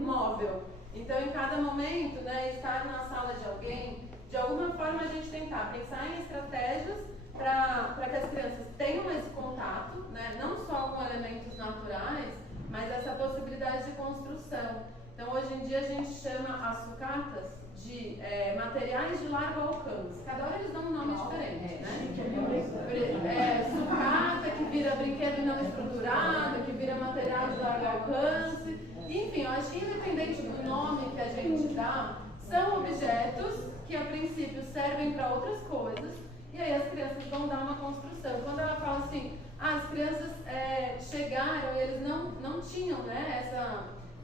móvel. Então, em cada momento, né, estar na sala de alguém, de alguma forma a gente tentar pensar em estratégias para que as crianças tenham esse contato, né, não só com elementos naturais, mas essa possibilidade de construção. Então, hoje em dia, a gente chama as sucatas de materiais de largo alcance. Cada hora eles dão um nome diferente, né? Sucata, que vira brinquedo não estruturado, que vira material de largo alcance. Enfim, eu acho que independente do nome que a gente dá, são objetos que a princípio servem para outras coisas, e aí as crianças vão dar uma construção. Quando ela fala assim, as crianças chegaram e eles não tinham, né,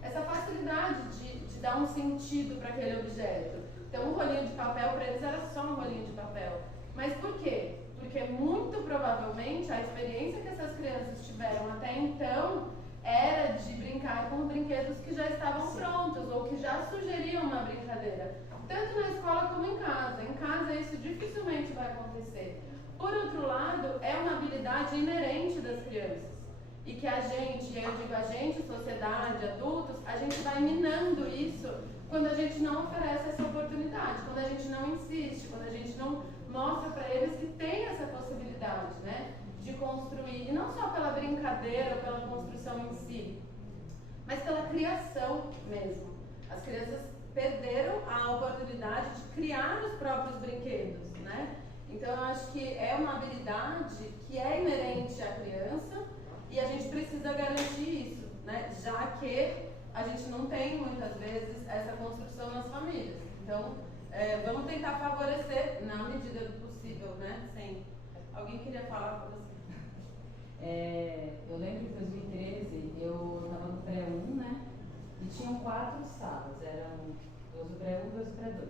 essa facilidade de dar um sentido para aquele objeto. Então, o rolinho de papel para eles era só um rolinho de papel. Mas por quê? Porque muito provavelmente a experiência que essas crianças tiveram até então era de brincar com brinquedos que já estavam prontos ou que já sugeriam uma brincadeira. Tanto na escola como em casa. Em casa isso dificilmente vai acontecer. Por outro lado, é uma habilidade inerente das crianças. E que a gente, eu digo a gente, sociedade, adultos, a gente vai minando isso quando a gente não oferece essa oportunidade, quando a gente não insiste, quando a gente não mostra para eles que tem essa possibilidade, né, de construir, e não só pela brincadeira, pela construção em si, mas pela criação mesmo. As crianças perderam a oportunidade de criar os próprios brinquedos, né? Então eu acho que é uma habilidade que é inerente à criança e a gente precisa garantir isso, né? Já que a gente não tem muitas vezes essa construção nas famílias. Então vamos tentar favorecer na medida do possível, né? Sempre. Alguém queria falar para você? Eu lembro que em 2013 eu estava no pré-1, né? E tinham 4 salas, eram 2 do pré-1 e 2 do pré-2.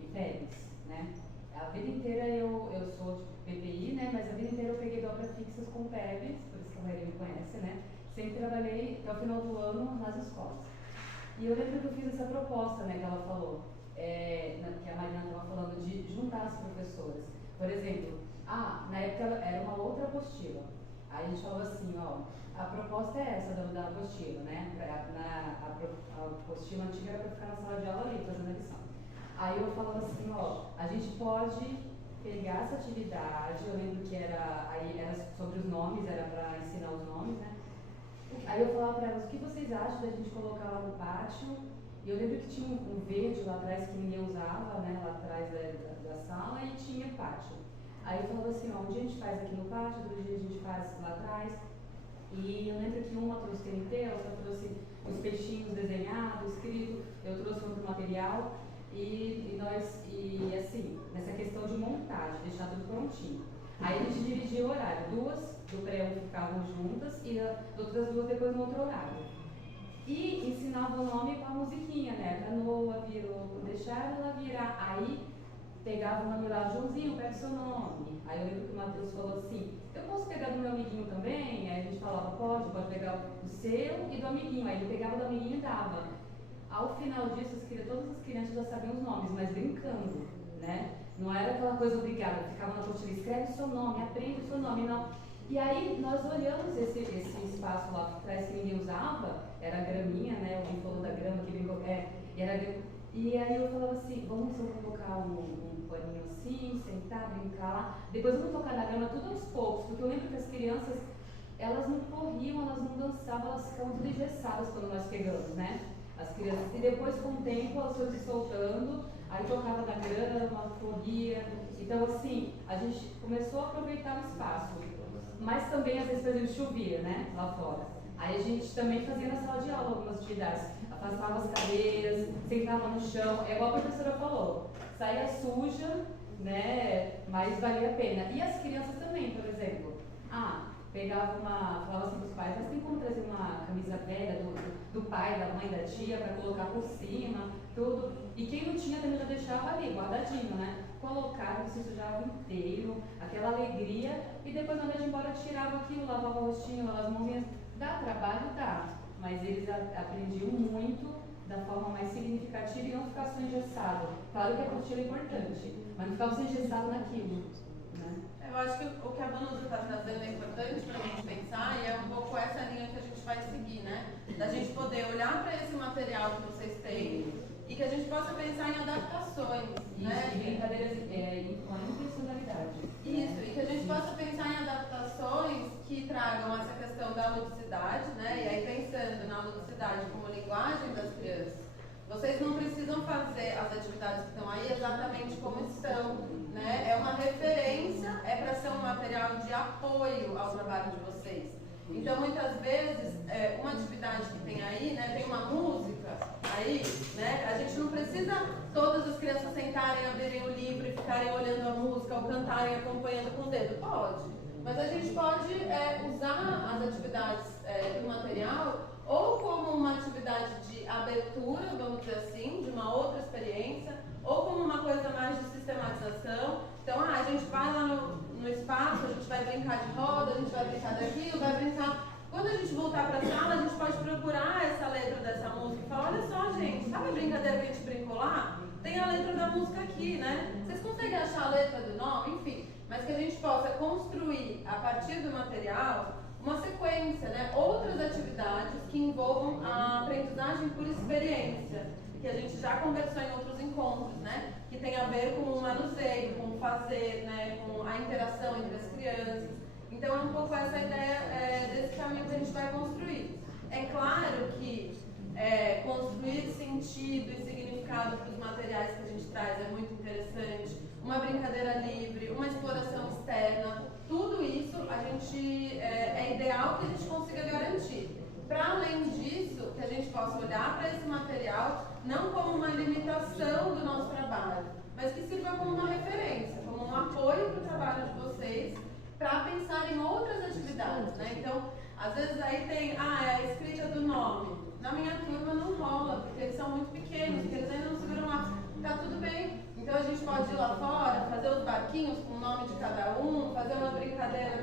E PEBs, né? A vida inteira eu sou de PPI, né? Mas a vida inteira eu peguei dobras fixas com PEBs, por isso que a Maria me conhece, né? Sempre trabalhei até o final do ano nas escolas. E eu lembro que eu fiz essa proposta, né? Que ela falou, que a Mariana estava falando, de juntar as professoras. Por exemplo, na época era uma outra apostila. Aí a gente falou assim, ó, a proposta é essa da apostila, né? A apostila antiga era para ficar na sala de aula ali, fazendo a lição. Aí eu falava assim, ó, a gente pode pegar essa atividade, eu lembro que era sobre os nomes, era para ensinar os nomes, né? Aí eu falava para elas, o que vocês acham da gente colocar lá no pátio? E eu lembro que tinha um verde lá atrás que ninguém usava, né? Lá atrás da sala, e tinha pátio. Aí eu falava assim, ó, um dia a gente faz aqui no pátio, outro dia a gente faz lá atrás. E eu lembro que uma trouxe TNT, a outra trouxe os peixinhos desenhados, escrito, eu trouxe outro material. E assim, nessa questão de montagem, deixar tudo prontinho. Aí a gente dividia o horário, 2 do pré-1 ficavam juntas e as outras 2 depois no outro horário. E ensinava o nome com a musiquinha, né? A canoa virou, deixar ela virar. Aí pegava o nome lá, Joãozinho, pega o seu nome. Aí eu lembro que o Matheus falou assim, eu posso pegar do meu amiguinho também? Aí a gente falava, pode pegar o seu e do amiguinho. Aí ele pegava do amiguinho e dava. Ao final disso, todas as crianças já sabiam os nomes, mas brincando, né? Não era aquela coisa obrigada, ficava na apostila, escreve o seu nome, aprende o seu nome, não. E aí nós olhamos esse espaço lá atrás que ninguém usava, era graminha, né? Alguém falou da grama que brincou, e aí eu falava assim, vamos colocar um paninho assim, sentar, brincar lá. Depois eu vou tocar na grama tudo aos poucos, porque eu lembro que as crianças, elas não corriam, elas não dançavam, elas ficavam tudo engessadas quando nós pegamos, né? As crianças. E depois, com o tempo, elas foram se soltando, aí tocava na grama, corria. Então, assim, a gente começou a aproveitar o espaço. Mas também, às vezes, por exemplo, chovia, né? Lá fora. Aí a gente também fazia na sala de aula algumas atividades. Afastava as cadeiras, sentava no chão. É igual a professora falou. Saía suja, né? Mas valia a pena. E as crianças também, por exemplo. falava assim para os pais, mas tem como trazer uma camisa velha do pai, da mãe, da tia, para colocar por cima, tudo. E quem não tinha também já deixava ali, guardadinho, né? Colocava, se sujava inteiro, aquela alegria, e depois na hora de ir embora tirava aquilo, lavava o rostinho, lavava as mãozinhas. Dá trabalho? Dá. Mas eles aprendiam muito da forma mais significativa e não ficar só engessado. Claro que a curtida é importante, mas não ficar só engessado naquilo. Né? Eu acho que o que a Vanusa está trazendo é importante para a gente pensar, e é um pouco essa linha que a gente vai seguir, né? Da gente poder olhar para esse material que vocês têm e que a gente possa pensar em adaptações, né? E brincadeiras com a intencionalidade. Isso, e que a gente possa pensar em adaptações que tragam essa questão da ludicidade, né? E aí pensando na ludicidade como linguagem das crianças, vocês não precisam fazer as atividades que estão aí exatamente como estão, né? É uma referência, é para ser um material de apoio ao trabalho de vocês. Então, muitas vezes, uma atividade que tem aí, né, tem uma música aí, né, a gente não precisa todas as crianças sentarem, abrirem o livro e ficarem olhando a música ou cantarem acompanhando com o dedo. Pode, mas a gente pode usar as atividades do material ou como uma atividade de abertura, vamos dizer assim, de uma outra experiência, ou como uma coisa mais de sistematização. Então, a gente vai lá no espaço, a gente vai brincar de roda, a gente vai brincar daquilo, vai brincar. Quando a gente voltar para a sala, a gente pode procurar essa letra dessa música e falar, olha só, gente, sabe a brincadeira que a gente brincou lá? Tem a letra da música aqui, né? Vocês conseguem achar a letra do nome? Enfim, mas que a gente possa construir, a partir do material, uma sequência, né? Outras atividades que envolvam a aprendizagem por experiência, que a gente já conversou em outros encontros, né? Que tem a ver com o manuseio, com o fazer, né? Com a interação entre as crianças. Então é um pouco essa ideia desse caminho que a gente vai construir. É claro que construir sentido e significado para os materiais que a gente traz é muito interessante. Uma brincadeira livre, uma exploração externa, tudo isso a gente é ideal que a gente consiga garantir. Para além disso, que a gente possa olhar para esse material não como uma limitação do nosso trabalho, mas que sirva como uma referência, como um apoio para o trabalho de vocês, para pensar em outras atividades, né? Então, às vezes aí tem, é a escrita do nome. Na minha turma não rola, porque eles são muito pequenos, porque eles ainda não seguram lá. Tá tudo bem. Então a gente pode ir lá fora, fazer os barquinhos com o nome de cada um, fazer uma brincadeira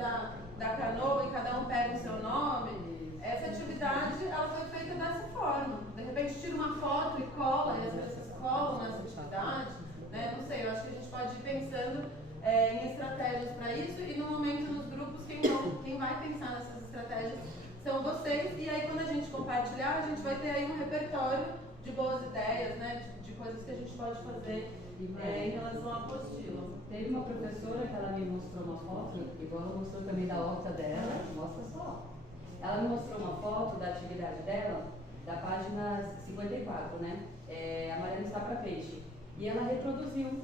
da canoa e cada um pega o seu nome. Essa atividade, ela foi feita dessa forma. De repente tira uma foto e cola, e as crianças colam nessa atividade, né? Não sei, eu acho que a gente pode ir pensando em estratégias para isso, e no momento nos grupos quem vai pensar nessas estratégias são vocês, e aí quando a gente compartilhar, a gente vai ter aí um repertório de boas ideias, né, de coisas que a gente pode fazer em relação à apostila. Teve uma professora que ela me mostrou uma foto, igual ela mostrou também da horta dela, mostra só. Ela me mostrou uma foto da atividade dela, da página 54, né, Amarelo está para peixe, e ela reproduziu.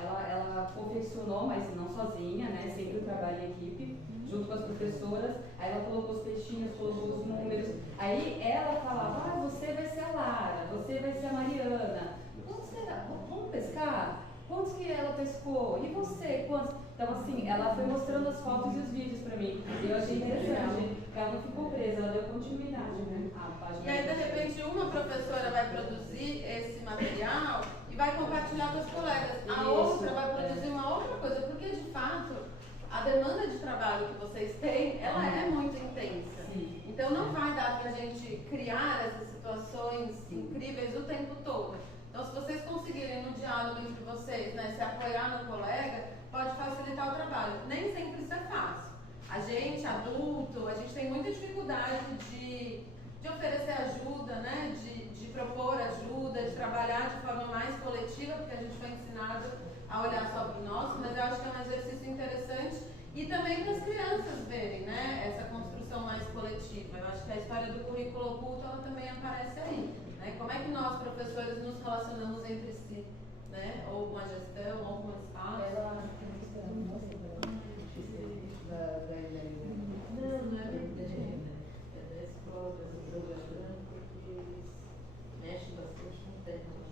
Ela confeccionou, mas não sozinha, né? Sempre o trabalho em equipe, junto com as professoras. Aí ela colocou os peixinhos, colocou os números. Aí ela falava, você vai ser a Lara, você vai ser a Mariana. Quantos será? Vamos pescar? Quantos que ela pescou? E você? Quantos? Então, assim, ela foi mostrando as fotos e os vídeos pra mim. E eu achei interessante, porque ela não ficou presa, ela deu continuidade, né? E aí, de repente, uma professora vai produzir esse material e vai compartilhar com os colegas. A outra vai produzir uma outra coisa, porque, de fato, a demanda de trabalho que vocês têm, ela é muito intensa. Sim. Então, não vai dar pra gente criar essas situações incríveis o tempo todo. Então, se vocês conseguirem, no diálogo entre vocês, né, se apoiar no colega, pode facilitar o trabalho. Nem sempre isso é fácil. A gente, adulto, a gente tem muita dificuldade de oferecer ajuda, né, de propor ajuda, de trabalhar de forma mais coletiva, porque a gente foi ensinado a olhar só para o nosso, mas eu acho que é um exercício interessante e também para as crianças verem, né, essa construção mais coletiva. Eu acho que a história do currículo oculto, ela também aparece aí, né, como é que nós, professores, nos relacionamos entre si, né, ou com a gestão, ou com o espaço. Não é verdade. É da escola, do programa, porque eles mexem bastante com técnicas.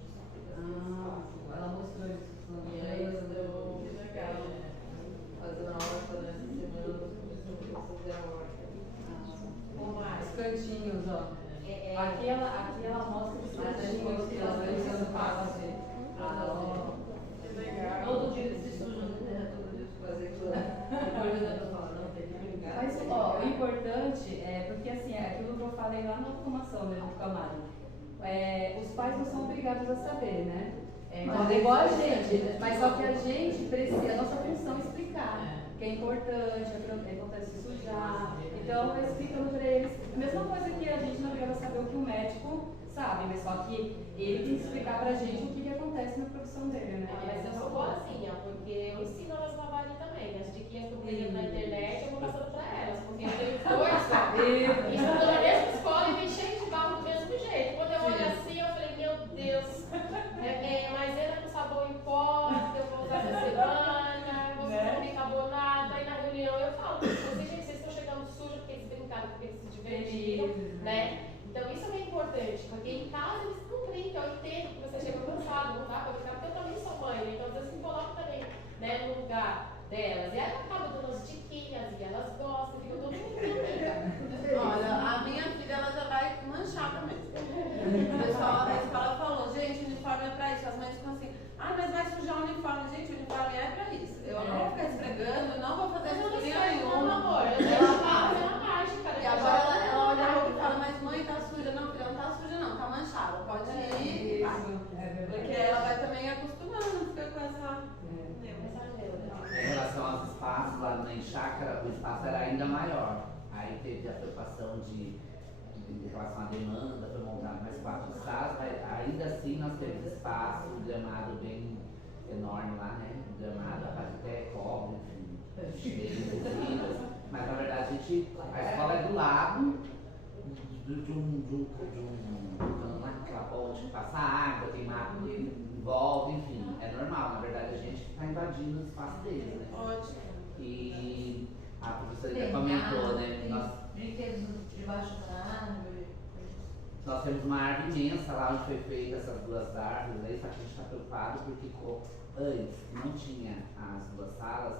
Ela mostrou isso. E aí eles dão, que legal, fazendo a aula essa semana, nós começamos a fazer a falei lá na formação, né, do Camargo. Os pais não são obrigados a saber, né? Mas é igual a gente, mas só que a gente precisa, a nossa função é explicar que é importante se sujar. Então, explicando para eles, a mesma coisa que a gente não é obrigado a saber o que o médico sabe, mas só que ele tem que explicar pra gente o que acontece na profissão dele, né? Mas eu sou boazinha, porque eu ensino elas a lavarem também. As diquinhas que eu vejo na internet, eu vou passando pra elas, porque eu tenho força. Estudou na mesma escola e vem cheio de barro do mesmo jeito. Quando eu olho assim, eu falei, meu Deus, maisena com sabão em pó, eu vou usar essa semana, você não tem carbonato. Aí na reunião eu falo, gente, vocês estão chegando sujos porque eles brincaram, porque eles se divertiram, né? Então isso é importante, porque em casa eles não brincam, eu entendo que você chega cansado, não dá pra brincar, porque eu também sou mãe, né? Então às vezes me coloco também, né, no lugar delas. E aí eu acabo dando as diquinhas e elas gostam, ficam todo mundo amiga. Olha, a minha filha ela já vai manchar também. O pessoal da escola falou, gente, o uniforme é pra isso. As mães ficam assim, mas vai sujar o uniforme. Gente, o uniforme é pra isso. Eu não vou ficar esfregando, não vou fazer esfreguinha nenhuma. Amor, eu deixo a mágica. E agora ela olha a roupa e fala, mas mãe, tá suja? Não, filha, não tá suja não, tá manchada. Pode ir. Porque ela vai também acostumando, fica com essa... Em relação aos espaços lá na chácara, o espaço era ainda maior. Aí teve a preocupação em relação à demanda, foi montado mais 4 salas, mas ainda assim nós temos espaço, um gramado bem enorme lá, né? Um gramado, a parte até cobre, enfim, mas na verdade a escola é do lado de um aquela ponte que passa água, tem mato que envolve, enfim, é normal, na verdade a gente está invadindo o espaço deles, né? Ótimo. E a professora comentou, né? Nós, brinquedos debaixo da árvore. Nós temos uma árvore imensa lá onde foi feita essas 2 árvores, aí só que a gente está preocupado porque antes não tinha as 2 salas,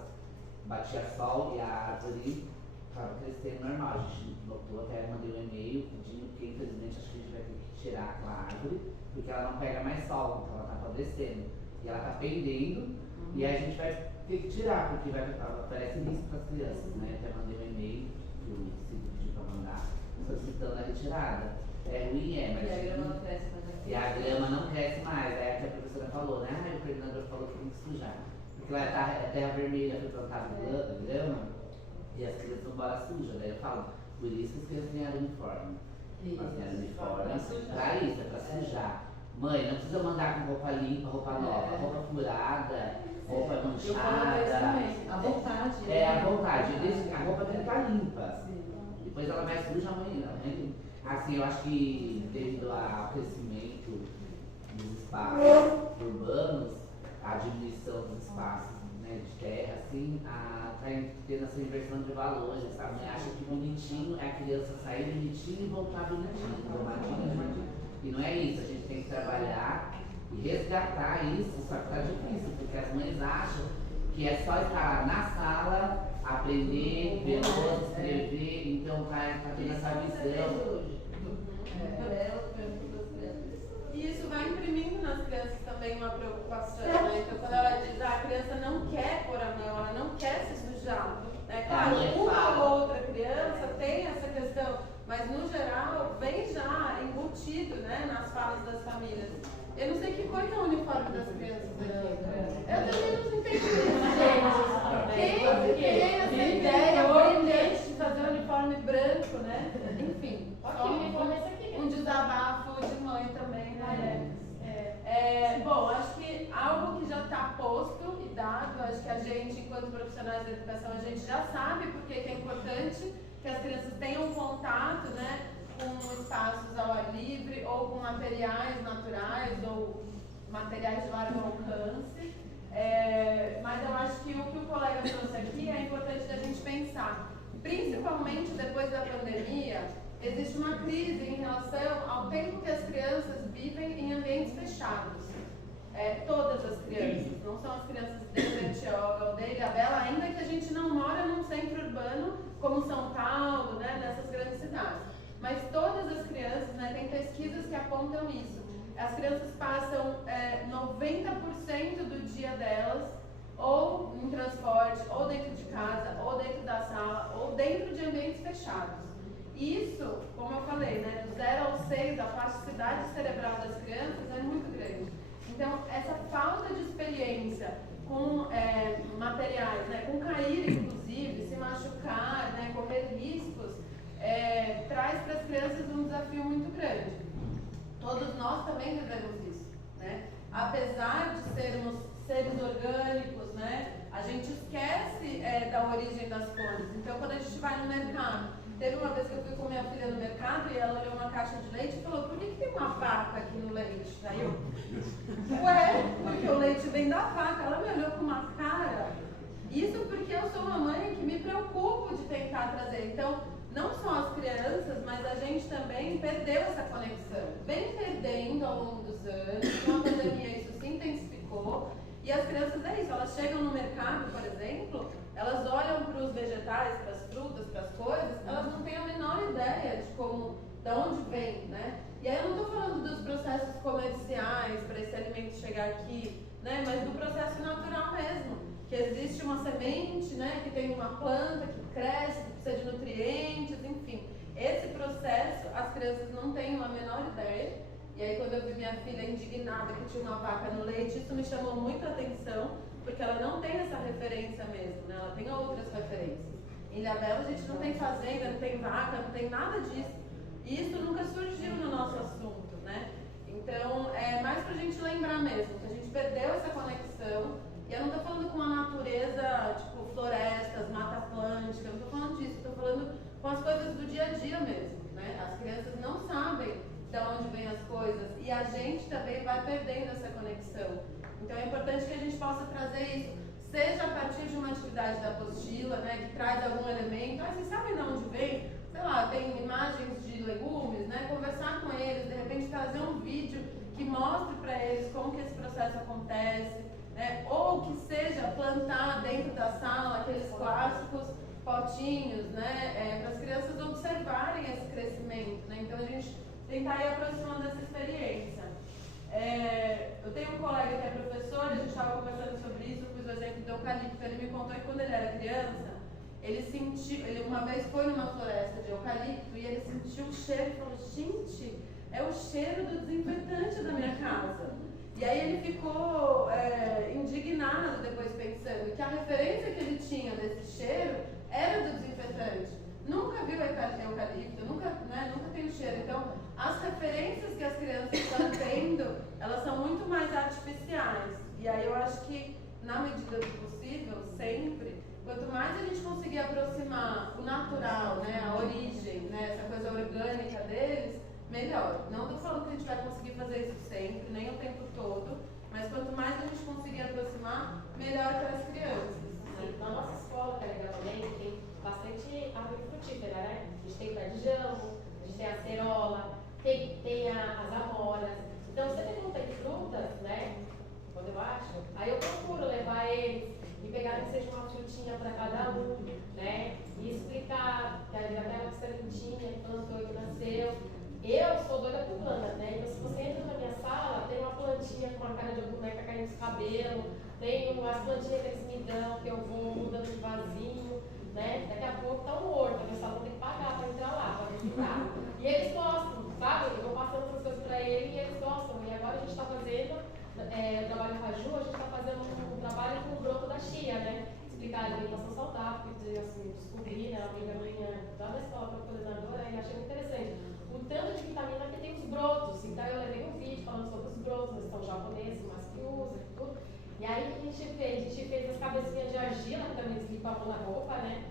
batia sol e a árvore estava crescendo normal. A gente notou, até mandei um e-mail pedindo, porque infelizmente acho que a gente vai ter que tirar aquela árvore, porque ela não pega mais sol, então ela está apodrecendo. E ela está pendendo, e aí a gente vai ter que tirar, porque parece risco para as crianças, né? Até mandei um e-mail, que o Cid pediu para mandar, solicitando a retirada. É ruim, mas... E a grama não cresce mais aqui. E a grama não cresce mais, aí a professora falou, né? O coordenador falou que tem que sujar. Porque lá é terra vermelha, foi plantado grama, e as crianças vão embora sujas. Daí eu falo, por isso que as crianças ganharam uniforme. Elas ganharam uniforme pra isso, é pra sujar. Mãe, não precisa mandar com roupa limpa, roupa nova, roupa furada, roupa manchada. À vontade. À vontade. A roupa tem que estar limpa. Depois ela vai suja amanhã. Assim, eu acho que devido ao crescimento dos espaços urbanos, a diminuição dos espaços, né, de terra, assim, está tendo essa inversão de valores, sabe? A mãe acha que bonitinho é a criança sair bonitinho e voltar bonitinho. E não é isso, a gente tem que trabalhar e resgatar isso, só que está difícil, porque as mães acham que é só estar na sala, aprender, ver lousa, escrever, então tá tendo essa visão. E isso vai imprimindo nas crianças também uma preocupação, né? Então quando ela diz, a criança não quer pôr a mão, ela não quer se sujar. Claro, uma ou outra criança tem essa questão, mas no geral vem já embutido, né, nas falas das famílias. Eu não sei que cor que é o uniforme das crianças aqui. Eu também não entendi isso, gente. Quem tem essa ideia brilhante de fazer um uniforme branco, né? Enfim, um desabafo de mãe também, né? Bom, acho que algo que já está posto e dado, acho que a gente, enquanto profissionais da educação, a gente já sabe porque que é importante que as crianças tenham contato, né, com espaços ao ar livre ou com materiais naturais ou materiais de largo alcance. Mas eu acho que o que o colega trouxe aqui é importante da gente pensar, principalmente depois da pandemia. Existe uma crise em relação ao tempo que as crianças vivem em ambientes fechados. Todas as crianças, não são as crianças de Bertioga ou de Ilhabela, ainda que a gente não mora num centro urbano como São Paulo, né, nessas grandes cidades. Mas todas as crianças, né, tem pesquisas que apontam isso. As crianças passam 90% do dia delas ou em transporte, ou dentro de casa, ou dentro da sala, ou dentro de ambientes fechados. Isso, como eu falei, com materiais, né, com cair inclusive, se machucar, né, correr riscos, traz para as crianças um desafio muito grande. Todos nós também vivemos isso, né? Apesar de sermos seres orgânicos, né, a gente esquece da origem das coisas. Então, quando a gente vai no mercado, teve uma vez que eu fui com minha filha no mercado e ela olhou uma caixa de leite e falou: por que tem uma vaca aqui no leite? Aí eu, porque o leite vem da vaca. Ela me olhou com uma cara. Isso porque eu sou uma mãe que me preocupo de tentar trazer. Então, não só as crianças, mas a gente também perdeu essa conexão. Vem perdendo ao longo dos anos, com a pandemia isso se intensificou. E as crianças é isso, elas chegam no mercado, por exemplo, elas olham para os vegetais, para as frutas, para as coisas, elas não têm a menor ideia de onde vem, né? E aí eu não estou falando dos processos comerciais para esse alimento chegar aqui, né? Mas do processo natural mesmo, que existe uma semente, né? Que tem uma planta que cresce, que precisa de nutrientes, enfim. Esse processo as crianças não têm a menor ideia. E aí quando eu vi minha filha indignada que tinha uma vaca no leite, isso me chamou muito a atenção, porque ela não tem essa referência mesmo, né? Ela tem outras referências. Em Ilhabela a gente não tem fazenda, não tem vaca, não tem nada disso. E isso nunca surgiu no nosso assunto, né? Então, é mais pra gente lembrar mesmo, que a gente perdeu essa conexão. E eu não tô falando com a natureza, tipo florestas, mata atlântica, eu não tô falando disso, eu tô falando com as coisas do dia a dia mesmo, né? As crianças não sabem de onde vêm as coisas e a gente também vai perdendo essa conexão. Então é importante que a gente possa trazer isso, seja a partir de uma atividade da apostila, né, que traz algum elemento. Vocês sabem de onde vem? Sei lá, tem imagens de legumes, né, conversar com eles, de repente trazer um vídeo que mostre para eles como que esse processo acontece, né, ou que seja plantar dentro da sala aqueles clássicos potinhos, né, para as crianças observarem esse crescimento, né. Então a gente tentar ir aproximando dessa experiência. Eu tenho um colega que é professor, a gente estava conversando sobre isso, eu pus o exemplo do eucalipto. Ele me contou que quando ele era criança, ele uma vez foi numa floresta de eucalipto e ele sentiu o cheiro e falou: gente, é o cheiro do desinfetante da minha casa. E aí ele ficou indignado depois pensando que a referência que ele tinha desse cheiro era do desinfetante. Nunca viu eucalipto, nunca tem o cheiro. Então, as referências que as crianças estão tendo, elas são muito mais artificiais. E aí eu acho que, na medida do possível, sempre, quanto mais a gente conseguir aproximar o natural, né, a origem, né, essa coisa orgânica deles, melhor. Não estou falando que a gente vai conseguir fazer isso sempre, nem o tempo todo, mas quanto mais a gente conseguir aproximar, melhor para as crianças. Na nossa escola, também, tem bastante árvore frutífera, né? A gente tem pé de jambo, a gente tem a acerola, tem as amoras. Então, sempre que não tem frutas, né? Quando eu acho, aí eu procuro levar eles e pegar que seja uma frutinha para cada um, né? E explicar que a Gabriela que sementinha, que plantou e que nasceu. Eu sou doida por plantas, né? Então, se você entra na minha sala, tem uma plantinha com uma cara de boneca caindo nos cabelos, tem as plantinhas que eles me dão, que eu vou mudando de vasinho, né? Daqui a pouco tá um horto, a minha sala tem que pagar para entrar lá, para visitar. E eles gostam, sabe? Eu vou passando essas coisas para eles e eles gostam. E agora a gente está fazendo, o trabalho com a Ju, a gente está fazendo um trabalho com o broto da chia, né? Explicar a alimentação saudável, assim, descobrir, né? A amiga minha lá da escola, coordenadora, e achei muito interessante. O tanto de vitamina que tem os brotos. Então eu levei um vídeo falando sobre os brotos, eles são japoneses, mas que usam e tudo. E aí o que a gente fez? A gente fez as cabecinhas de argila, que também eles limpavam na roupa, né?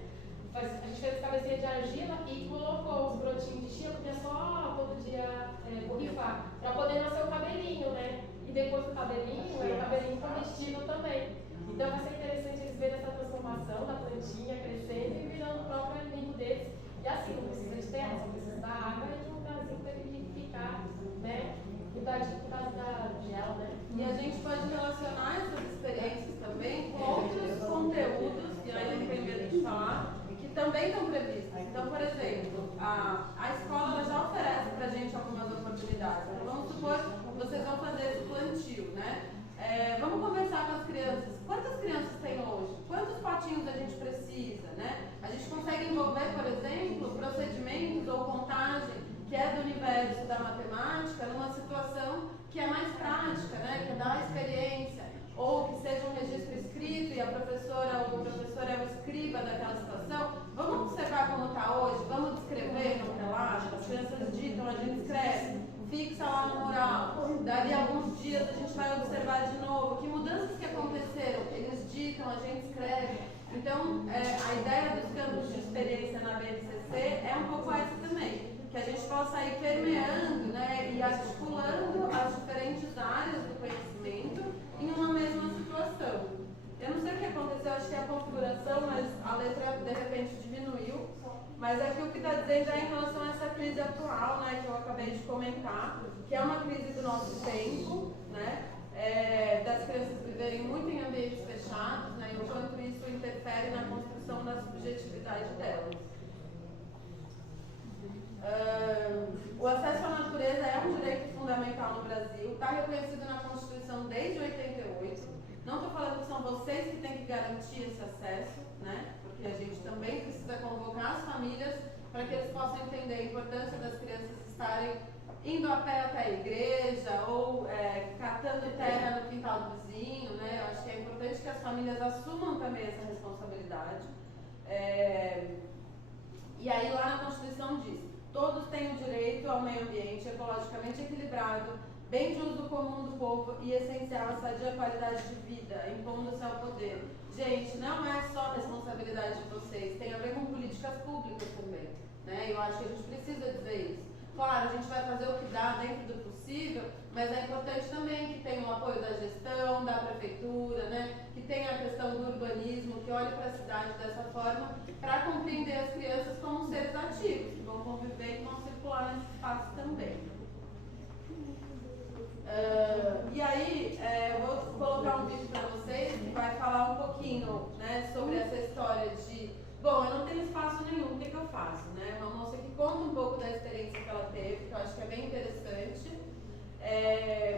A gente fez as cabecinhas de argila e colocou os brotinhos de chia, porque é só todo dia borrifar, para poder nascer o cabelinho, né? E depois do cabelinho, é o cabelinho comestível também. Então vai ser interessante eles verem essa transformação da plantinha crescendo e virando o próprio alimento deles. E assim, não precisa de terra, só precisa da água e de um lugarzinho para ele ficar, né? Por causa da gel, né? E a gente pode relacionar essas experiências também com outros conteúdos, e aí eu não tenho medo de falar, que também estão previstos. Então, por exemplo, a escola ela já oferece para a gente algumas oportunidades. Então, vamos supor que vocês vão fazer esse plantio, né? Vamos conversar com as crianças. Quantas crianças tem hoje? Quantos potinhos a gente precisa, né? A gente consegue envolver, por exemplo, procedimentos ou contagem que é do universo da matemática numa situação que é mais prática, né? Que dá experiência, ou que seja um registro escrito BNCC é um pouco essa também, que a gente possa ir permeando, né, e articulando as diferentes áreas do conhecimento em uma mesma situação. Eu não sei o que aconteceu, acho que é a configuração, mas a letra de repente diminuiu. Mas aqui o que está dizendo é em relação a essa crise atual, né, que eu acabei de comentar, que é uma crise do nosso tempo, né, das crianças viverem muito em ambientes fechados, né, e o quanto isso interfere na construção da subjetividade delas. O acesso à natureza é um direito fundamental no Brasil, está reconhecido na Constituição desde 88. Não estou falando que são vocês que têm que garantir esse acesso, né? Porque a gente também precisa convocar as famílias para que eles possam entender a importância das crianças estarem indo a pé até a igreja ou catando terra no quintal do vizinho, né? Eu acho que é importante que as famílias assumam também essa responsabilidade. E aí lá na Constituição diz: todos têm o direito ao meio ambiente ecologicamente equilibrado, bem de uso comum do povo e essencial à sadia qualidade de vida, impondo-se ao poder. Gente, não é só responsabilidade de vocês, tem a ver com políticas públicas também, né? Eu acho que a gente precisa dizer isso. Claro, a gente vai fazer o que dá dentro do possível, mas é importante também que tenha o apoio da gestão, da prefeitura, né? Que tenha a questão do urbanismo, que olhe para a cidade dessa forma, para compreender as crianças como seres ativos, que vão conviver e que vão circular nesse espaço também. E aí, eu vou colocar um vídeo para vocês que vai falar um pouquinho, né, sobre essa história de, bom, eu não tenho espaço nenhum, o que eu faço? Né? Uma moça que conta um pouco da experiência que ela teve, que eu acho que é bem interessante.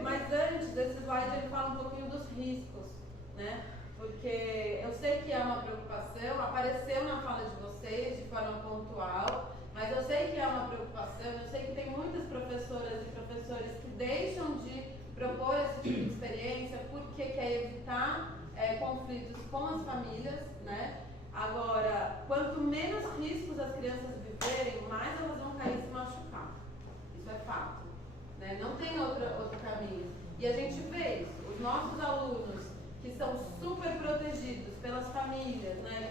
Mas antes desse slide ele fala um pouquinho dos riscos, né? Porque eu sei que é uma preocupação, apareceu na fala de vocês de forma pontual, mas eu sei que é uma preocupação, eu sei que tem muitas professoras e professores que deixam de propor esse tipo de experiência porque quer evitar conflitos com as famílias, né? Agora, quanto menos riscos as crianças viverem, mais elas vão cair e se machucar. Isso é fato, né? Não tem outro caminho. E a gente vê isso. Os nossos alunos, que são super protegidos pelas famílias, né?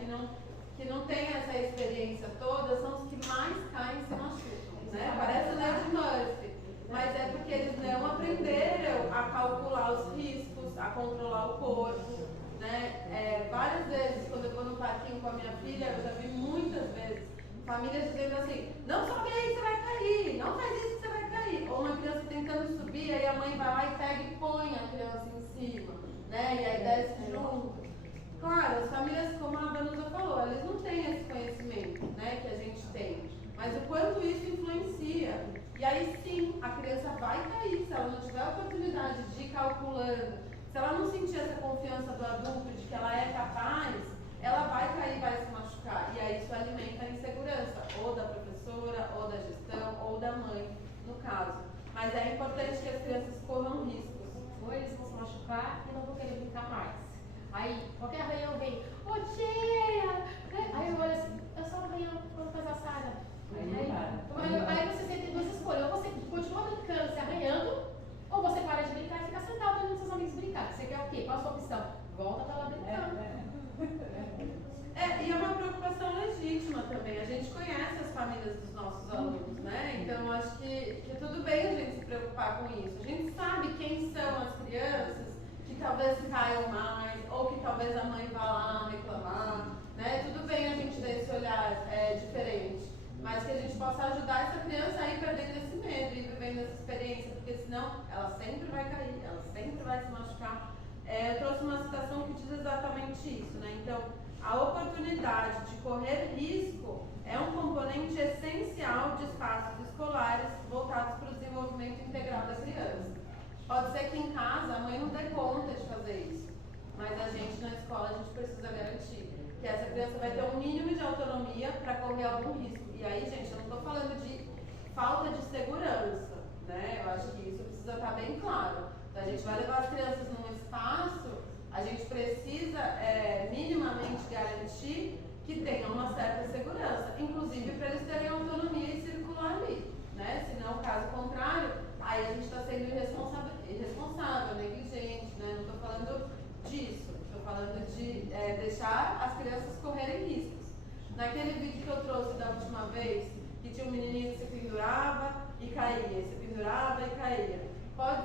Que não têm essa experiência toda, são os que mais caem e se machucam, né? Parece o Lady Murphy, mas é porque eles não aprenderam a calcular os riscos, a controlar o corpo, né? Várias vezes, quando eu vou no parquinho com a minha filha, eu já vi muitas vezes famílias dizendo assim: não sobe aí, você vai cair, não faz isso que você vai cair. Ou uma criança tentando subir, aí a mãe vai lá e pega e põe a criança em cima, né? E aí desce junto. Claro, as famílias, como a Vanusa falou, eles não têm esse conhecimento, né, que a gente tem. Mas o quanto isso influencia. E aí sim, a criança vai cair, se ela não tiver a oportunidade de ir calculando, se ela não sentir essa confiança do adulto de que ela é capaz, ela vai cair, vai se machucar. E aí isso alimenta a insegurança, ou da professora, ou da gestão, ou da mãe, no caso. Mas é importante que as crianças corram riscos. Ou eles vão se machucar e não vão querer brincar mais. Aí, qualquer arranhão vem, ô tia! Aí eu olho assim, eu só arranhão quando faz a Sara. Aí você tem duas escolhas, ou você continua brincando, se arranhando, ou você para de brincar e fica sentado olhando seus amigos brincar. Você quer o quê? Qual a sua opção? Volta pra lá brincando. E é uma preocupação legítima também. A gente conhece as famílias dos nossos alunos, né? Então acho que tudo bem a gente se preocupar com isso. A gente sabe quem são as crianças que talvez caiam mais, ou que talvez a mãe vá lá reclamar, né? Tudo bem a gente ter esse olhar diferente, mas que a gente possa ajudar essa criança a ir perdendo esse medo e vivendo essa experiência, porque senão ela sempre vai cair, ela sempre vai se machucar. Eu trouxe uma citação que diz exatamente isso, né? Então, a oportunidade de correr risco é um componente essencial de espaços escolares voltados para o desenvolvimento integral da criança. Pode ser que em casa a mãe não dê conta de fazer isso, mas a gente na escola a gente precisa garantir que essa criança vai ter um mínimo de autonomia para correr algum risco. E aí, gente, eu não estou falando de falta de segurança, né? Eu acho que isso precisa estar bem claro. Então, a gente vai levar as crianças num espaço, a gente precisa minimamente garantir que tenha uma certa segurança, inclusive para eles terem autonomia e circular ali, né? Senão, caso contrário, aí a gente está sendo irresponsável, negligente, né? Não estou falando disso, estou falando de deixar as crianças correrem riscos. Naquele vídeo que eu trouxe da última vez, que tinha um menininho que se pendurava e caía, se pendurava e caía.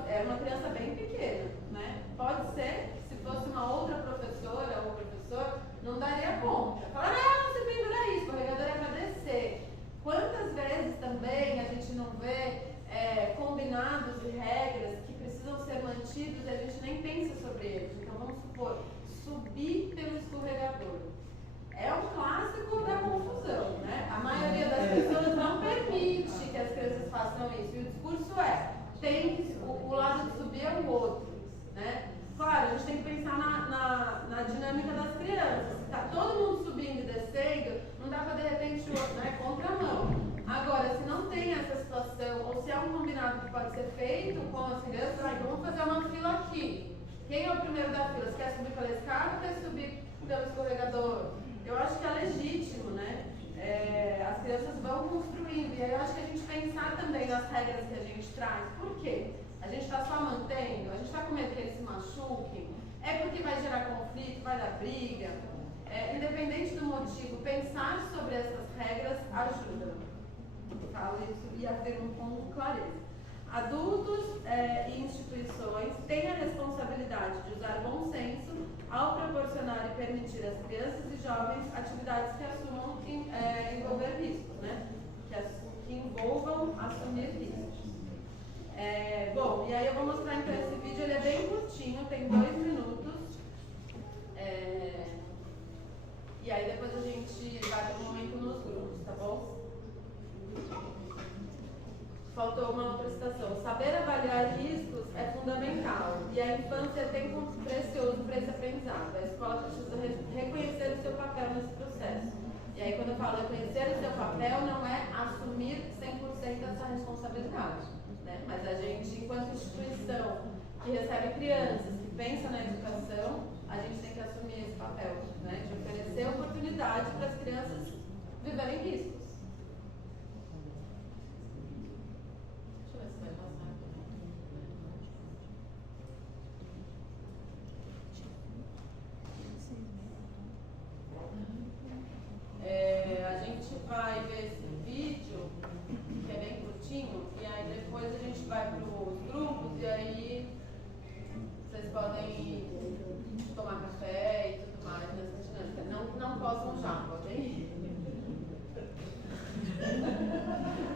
Era uma criança bem pequena, né? Pode ser que se fosse uma outra professora ou professor, não daria conta. Falar, não, se pendura aí, escorregador é para descer. Quantas vezes também a gente não vê combinados e regras que precisam ser mantidos e a gente nem pensa sobre eles. Então vamos supor, subir pelo escorregador. É um clássico da confusão, né? A maioria das pessoas não permite que as crianças façam isso. E o discurso o lado de subir é o outro, né? Claro, a gente tem que pensar na dinâmica das crianças. Se está todo mundo subindo e descendo, não dá para de repente contramão. Agora, se não tem essa situação, ou se há um combinado que pode ser feito com as crianças, então vamos fazer uma fila aqui. Quem é o primeiro da fila? Você quer subir pela escada ou quer subir pelo escorregador? Eu acho que é legítimo, né? As crianças vão construindo. E aí eu acho que a gente pensar também nas regras que a gente traz. Por quê? A gente está só mantendo? A gente está com medo que eles se machuquem? É porque vai gerar conflito, vai dar briga? Independente do motivo, pensar sobre essas regras ajuda. Falo isso e afirmo com clareza. Adultos e instituições têm a responsabilidade de usar bom senso ao proporcionar e permitir às crianças e jovens atividades que assumam envolver riscos, né? Que envolvam assumir riscos. Bom, e aí eu vou mostrar então esse vídeo, ele é bem curtinho, tem 2 minutos. E aí depois a gente vai para o momento nos grupos, tá bom? Faltou uma outra citação. Saber avaliar riscos é fundamental e a infância é tempo precioso para esse aprendizado. A escola precisa reconhecer o seu papel nesse processo. E aí quando eu falo reconhecer o seu papel, não é assumir 100% dessa responsabilidade, né? Mas a gente, enquanto instituição que recebe crianças, que pensa na educação, a gente tem que assumir esse papel, né? De oferecer oportunidade para as crianças viverem riscos. A gente vai ver esse vídeo, que é bem curtinho, e aí depois a gente vai para os grupos, e aí vocês podem tomar café e tudo mais nessa dinâmica. Não possam já, podem?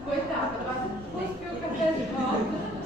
Coitada, quase cuspiu o café de volta.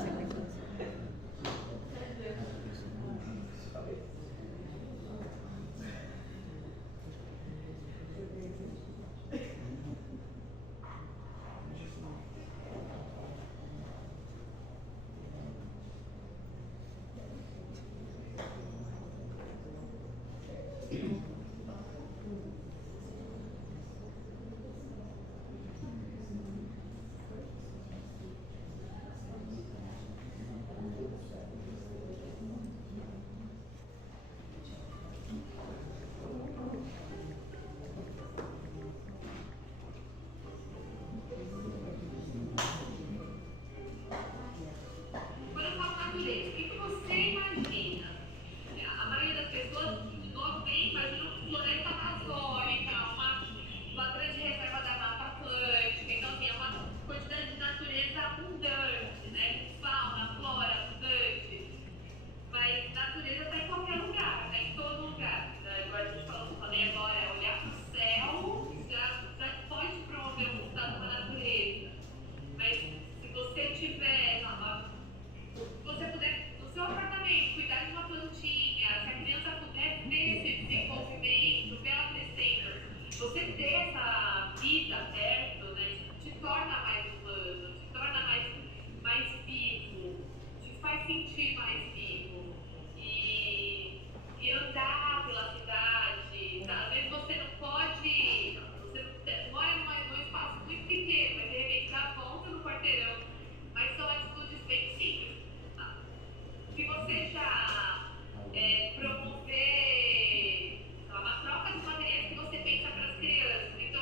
Promover uma troca de materiais que você pensa para as crianças. Então,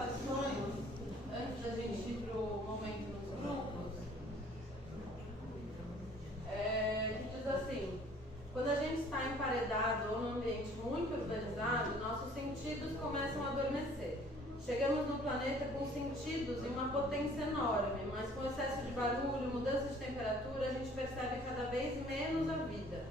orientações antes da gente ir para o momento nos grupos, que diz assim: quando a gente está emparedado ou num ambiente muito urbanizado, nossos sentidos começam a adormecer. Chegamos no planeta com sentidos e uma potência enorme, mas com excesso de barulho, mudança de temperatura, a gente percebe cada vez menos a vida.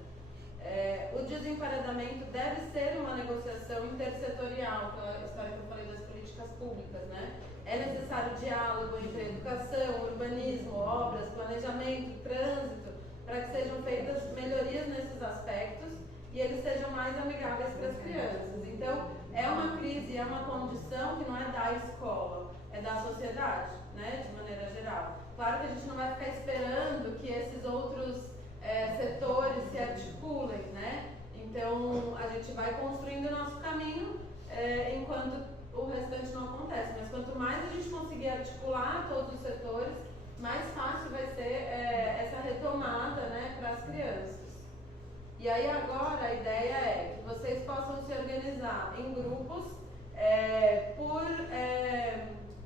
O desemparedamento deve ser uma negociação intersetorial, aquela história que eu falei das políticas públicas, né? É necessário diálogo entre educação, urbanismo, obras, planejamento, trânsito, para que sejam feitas melhorias nesses aspectos e eles sejam mais amigáveis para as crianças. Então, é uma crise, é uma condição que não é da escola, é da sociedade, né, de maneira geral. Claro que a gente não vai ficar esperando que esses outros setores se articulem, né? Então, a gente vai construindo o nosso caminho enquanto o restante não acontece. Mas quanto mais a gente conseguir articular todos os setores, mais fácil vai ser essa retomada, né, para as crianças. E aí agora a ideia é que vocês possam se organizar em grupos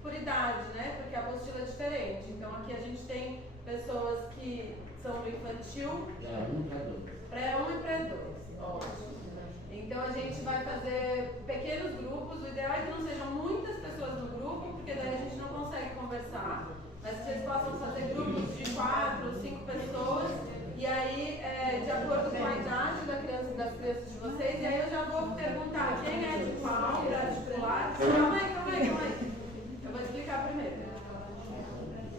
por idade, né? Porque a apostila é diferente. Então aqui a gente tem pessoas que são do infantil, pré-1 e pré-2. Ótimo. Então a gente vai fazer pequenos grupos. O ideal é que não sejam muitas pessoas no grupo, porque daí a gente não consegue conversar. Mas que vocês possam fazer grupos de 4 ou 5 pessoas. E aí, de acordo com a idade da criança e das crianças de vocês, e aí eu já vou perguntar quem é de qual para articular. Calma aí. Eu vou explicar primeiro.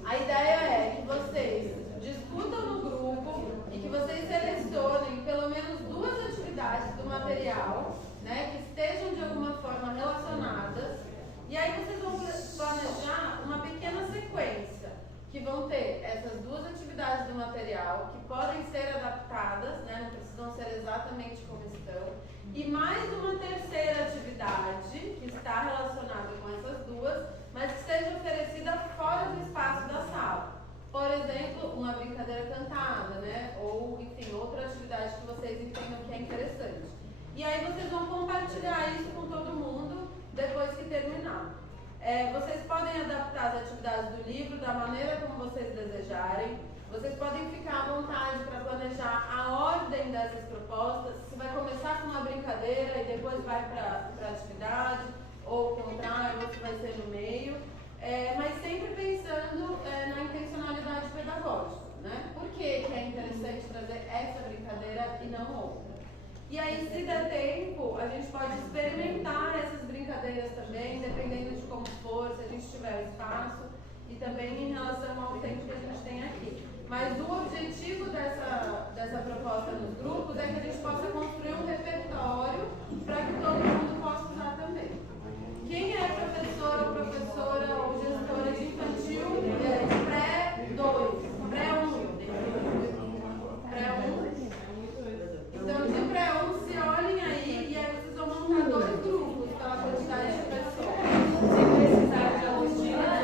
A ideia é que vocês discutam no grupo e que vocês selecionem pelo menos 2 atividades do material, né, que estejam de alguma forma relacionadas. E aí vocês vão planejar uma pequena sequência, que vão ter essas 2 atividades do material, que podem ser adaptadas, né, não precisam ser exatamente como estão, e mais uma terceira atividade, que está relacionada com essas 2, mas que seja oferecida fora do espaço da sala. Por exemplo, uma brincadeira cantada, né, ou, enfim, outra atividade que vocês entendam que é interessante. E aí vocês vão compartilhar isso com todo mundo depois que terminar. Vocês podem adaptar as atividades do livro da maneira como vocês desejarem. Vocês podem ficar à vontade para planejar a ordem dessas propostas. Se vai começar com uma brincadeira e depois vai para a atividade, ou o contrário, ou se vai ser no meio. Mas sempre pensando na intencionalidade pedagógica, né? Por que é interessante trazer essa brincadeira e não outra? E aí, se der tempo, a gente pode experimentar essas brincadeiras também, dependendo de como for, se a gente tiver espaço, e também em relação ao tempo que a gente tem aqui. Mas o objetivo dessa proposta nos grupos é que a gente possa construir um repertório para que todo mundo possa usar também. Quem é professor ou professora ou gestora de infantil pré-2, pré-1? Pré-1? Então, de pré-1, se olhem aí e aí vocês vão montar 2 grupos pela quantidade de pessoas. Se precisar de apostila,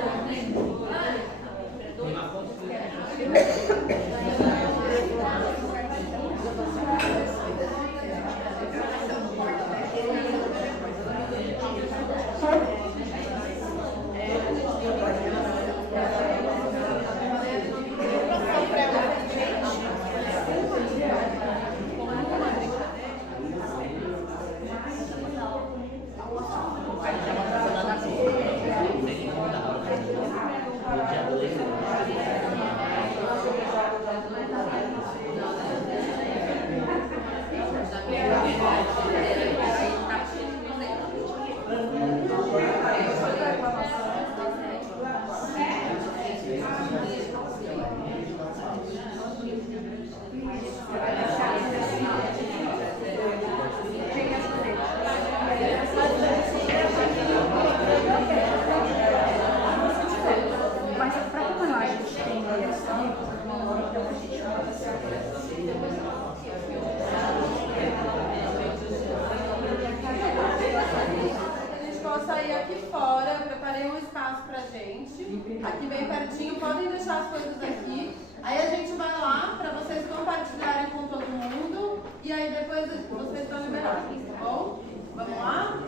aqui bem pertinho, podem deixar as coisas aqui. Aí a gente vai lá para vocês compartilharem com todo mundo e aí depois vocês estão liberados, tá bom? Vamos lá?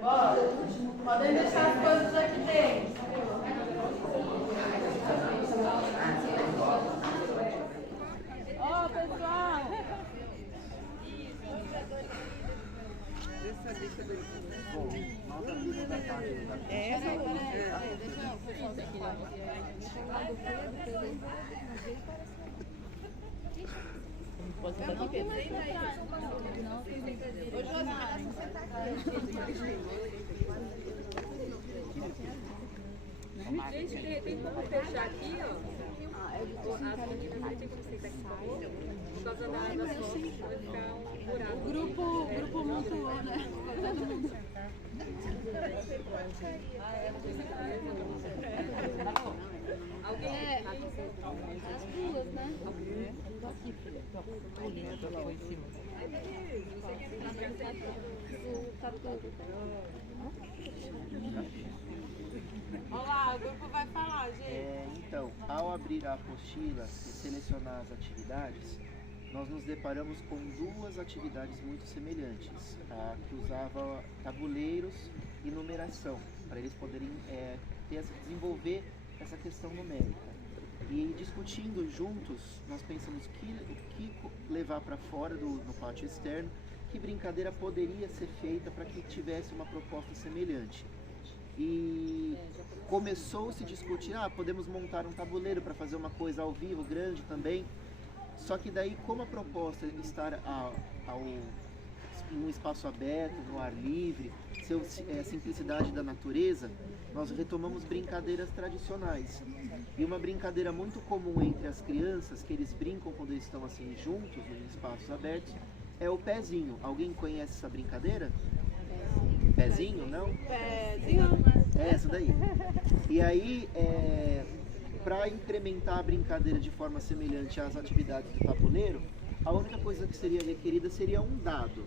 Bora! Podem deixar as coisas aqui dentro. Ó, pessoal! Gente, tem como fechar aqui, ó? As meninas tem como sentar aqui. Por causa da fonte, vai ficar um buraco. O grupo montou, né? Todo mundo. Alguém? As duas, né? Tô aqui, filha. Tô olhando, tô lá em cima. Olá, o grupo vai falar, gente. Então, ao abrir a apostila e selecionar as atividades, nós nos deparamos com duas atividades muito semelhantes, tá? Que usava tabuleiros e numeração, para eles poderem desenvolver essa questão numérica. E discutindo juntos, nós pensamos o que levar para fora no pátio externo, que brincadeira poderia ser feita para que tivesse uma proposta semelhante. E começou a se discutir, podemos montar um tabuleiro para fazer uma coisa ao vivo, grande também. Só que daí, como a proposta é estar em um espaço aberto, no ar livre, a simplicidade da natureza, nós retomamos brincadeiras tradicionais. E uma brincadeira muito comum entre as crianças, que eles brincam quando eles estão assim juntos, em espaços abertos, é o pezinho. Alguém conhece essa brincadeira? Pezinho, não? Pezinho. É essa daí. E aí, para incrementar a brincadeira de forma semelhante às atividades do tabuleiro, a única coisa que seria requerida seria um dado.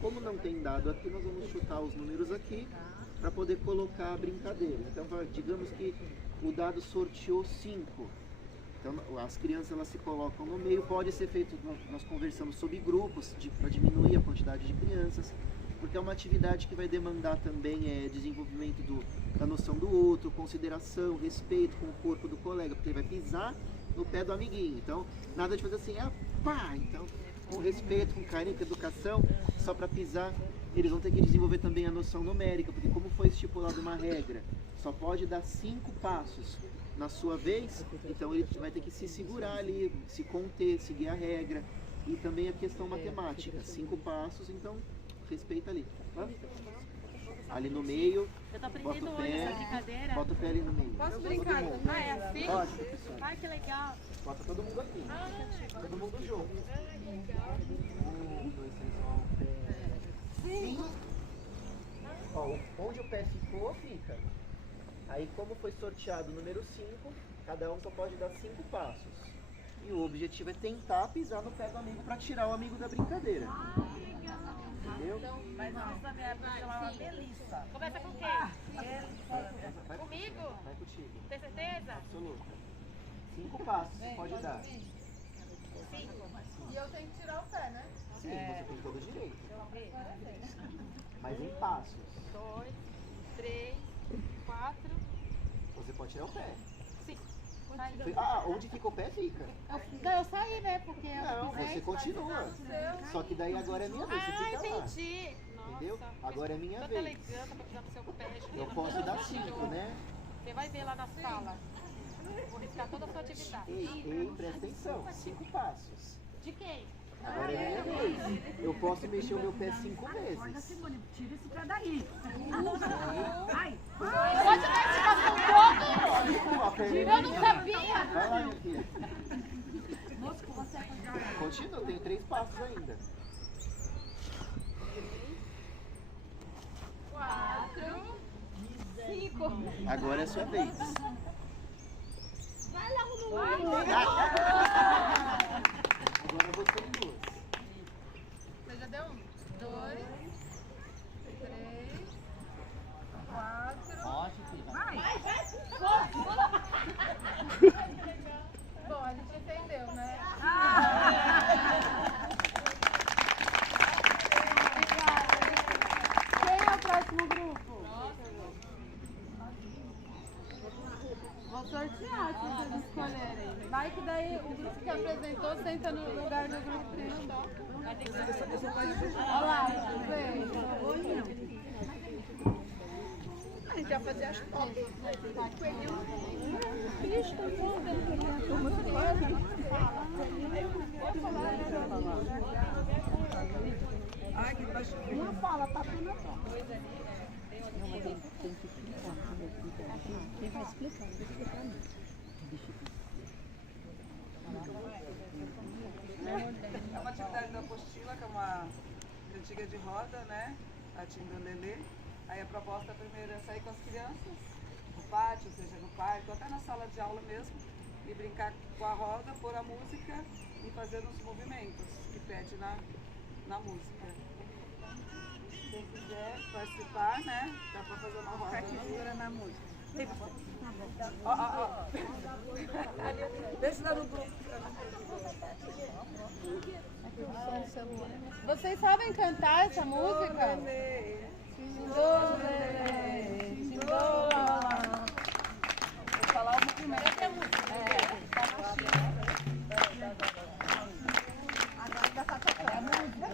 Como não tem dado aqui, nós vamos chutar os números aqui para poder colocar a brincadeira. Então, digamos que o dado sorteou 5. Então, as crianças elas se colocam no meio. Pode ser feito, nós conversamos sobre grupos para diminuir a quantidade de crianças, porque é uma atividade que vai demandar também desenvolvimento da noção do outro, consideração, respeito com o corpo do colega, porque ele vai pisar no pé do amiguinho. Então, nada de fazer assim, pá! Então, com respeito, com carinho, com educação, só para pisar, eles vão ter que desenvolver também a noção numérica, porque como foi estipulado uma regra, só pode dar 5 passos na sua vez, então ele vai ter que se segurar ali, se conter, seguir a regra. E também a questão matemática, 5 passos, então respeita ali. Tá? Ali no meio, bota o pé ali no meio. Posso brincar? É assim? Pode, professor. Ai, que legal. Bota todo mundo aqui. Todo mundo junto. 1, 2, 3, 1, pé. Sim. Ó, onde o pé ficou, fica. Aí, como foi sorteado o número 5, cada um só pode dar 5 passos. E o objetivo é tentar pisar no pé do amigo para tirar o amigo da brincadeira. Entendeu? Mas nós na minha época chamava Melissa. Começa com quem? Comigo? Vai contigo. Tem certeza? Absoluta. 5 passos você pode dar. 5. E eu tenho que tirar o pé, né? Sim, você tem todo o direito. Mas em passos. 2, 3, 4. Você pode tirar o pé. 5. Onde fica o pé, fica. Eu saí, né? Porque não, você continua. Só que daí agora é minha vez, você fica lá. Entendi. Entendeu? Agora é minha Tanta vez. elegância pra pisar no seu pé. Eu posso dar 5, né? Você vai ver lá na sala. Vou riscar toda a sua atividade. Ei, presta atenção. 5 passos. De quem? Agora é minha vez. Eu posso mexer o meu pé 5 vezes. Olha, Simone, tira esse pé daí. Ai, Pode tirar com todo? Eu não sabia. Vai lá, minha filha. moço, você é Continua, eu tenho 3 passos ainda. 4, 5. Agora é a sua vez. Vai lá no Agora você tem 2. Você já deu 1? 2, 3, 4. Vai! Bom, a gente entendeu, né? Quem é o próximo grupo? Vai que daí o grupo que apresentou senta no lugar do grupo que não. Olha lá, vem. A gente vai fazer as fotos. Uma fala, tá tudo na foto. Quem vai explicar? É uma atividade da apostila, que é uma cantiga de roda, né? A Tindolelê. Aí a proposta primeiro é sair com as crianças no pátio, seja no parque, ou até na sala de aula mesmo, e brincar com a roda, pôr a música e fazer os movimentos que pede na música. Quem quiser participar, né? Dá pra fazer uma roda. Segura na música. Deixa lá no grupo. Vocês sabem cantar essa música? Vou falar o movimento. Agora ainda tá tocando a música.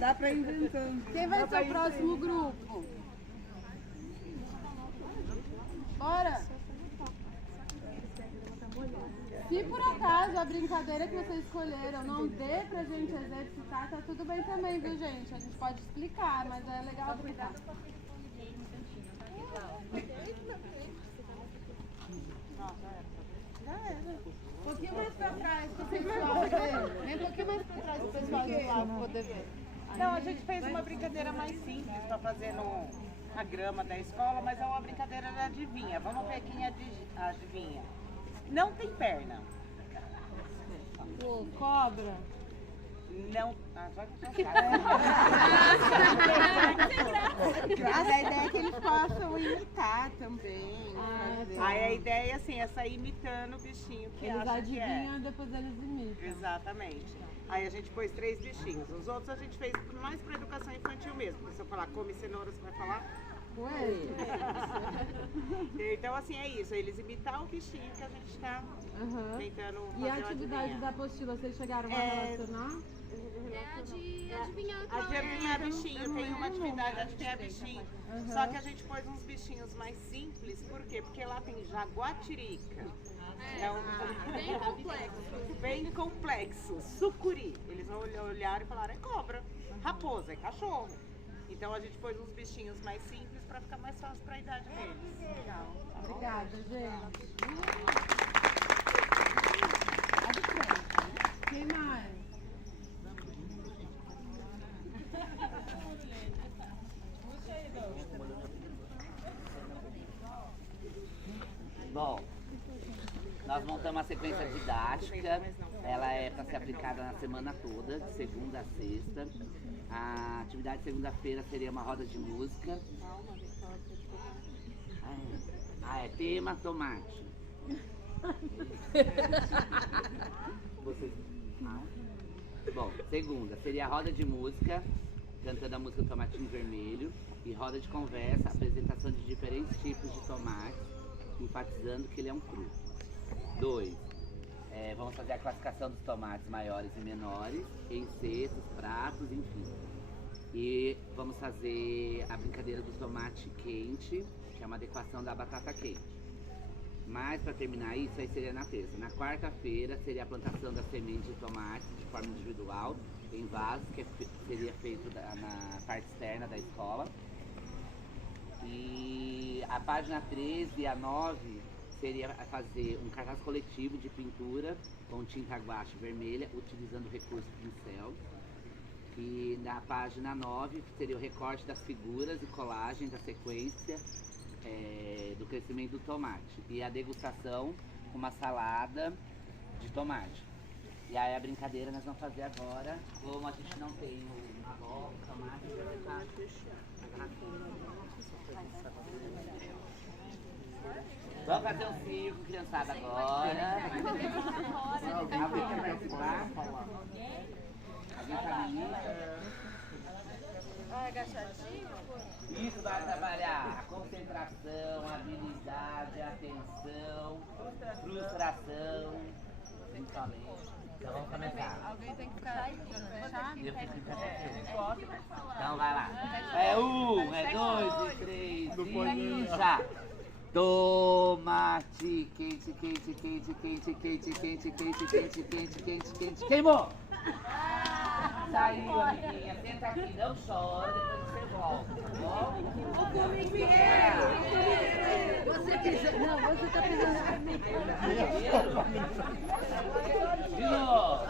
Dá pra ir inventando. Quem vai ser o próximo grupo? Bora! Se por acaso a brincadeira que vocês escolheram não dê pra gente exercitar, tá tudo bem também, viu, gente? A gente pode explicar, mas é legal brincar. Já era. Um pouquinho mais pra trás pro pessoal ver. Vem um pouquinho mais pra trás pro pessoal do lado poder ver. Não, a gente fez uma brincadeira mais simples para fazer na grama da escola, mas é uma brincadeira da adivinha. Vamos ver quem adivinha. Não tem perna. Cobra. Não. Ah, já que Mas a ideia é que eles possam imitar também. Aí a ideia assim, é sair imitando o bichinho que eles acha que é. adivinham e depois eles imitam. Exatamente. Aí a gente pôs 3 bichinhos. Os outros a gente fez mais para educação infantil mesmo. Porque se eu falar come cenoura, você vai falar? Coelho. Então assim, é isso. Eles imitar o bichinho que a gente está tentando fazer. E a atividade da apostila, vocês chegaram a relacionar? É a de adivinhar A de adivinhar bichinho, tem uma atividade de adivinhar bichinho. Só que a gente pôs uns bichinhos mais simples, por quê? Porque lá tem jaguatirica. bem complexo. Bem complexo. Sucuri. Eles olharam e falaram, é cobra. Raposa, é cachorro. Então a gente pôs uns bichinhos mais simples para ficar mais fácil para a idade deles. Legal. Tá bom? Obrigada, gente. Quem mais? Bom, nós montamos uma sequência didática, ela é para ser aplicada na semana toda, de segunda a sexta. A atividade de segunda-feira seria uma roda de música. É tema tomate. Vocês... Bom, segunda seria a roda de música. cantando a música Tomatinho Vermelho. E roda de conversa, apresentação de diferentes tipos de tomates, enfatizando que ele é um cru. 2. Vamos fazer a classificação dos tomates maiores e menores, em cestos, pratos, enfim. E vamos fazer a brincadeira do tomate quente, que é uma adequação da batata quente. Mas para terminar isso, aí seria na terça. Na quarta-feira seria a plantação das sementes de tomate de forma individual, em vasos, que seria feito na parte externa da escola. E a página 13 e a 9 seria fazer um cartaz coletivo de pintura com tinta guache vermelha, utilizando o recurso pincel. E na página 9 seria o recorte das figuras e colagem da sequência do crescimento do tomate. E a degustação com uma salada de tomate. E aí a brincadeira nós vamos fazer agora, como a gente não tem o arroz, o tomate, vai deixar a garrafinha. Vamos fazer um circo, criançada, agora. Alguém quer participar? Alguém sabe? Agachadinho? Isso vai trabalhar a concentração, a habilidade, a atenção, frustração, principalmente. Então vamos começar. Alguém tem que ficar fechado? Então vai lá. É 1, é 2 e 3 e já. Tomate quente, quente, quente, quente, quente, quente, quente, quente, quente, quente, quente. Queimou! Saiu, amiguinha. Senta aqui, não chora, depois você volta, tá bom? Você quiser. Não, você tá precisando de novo.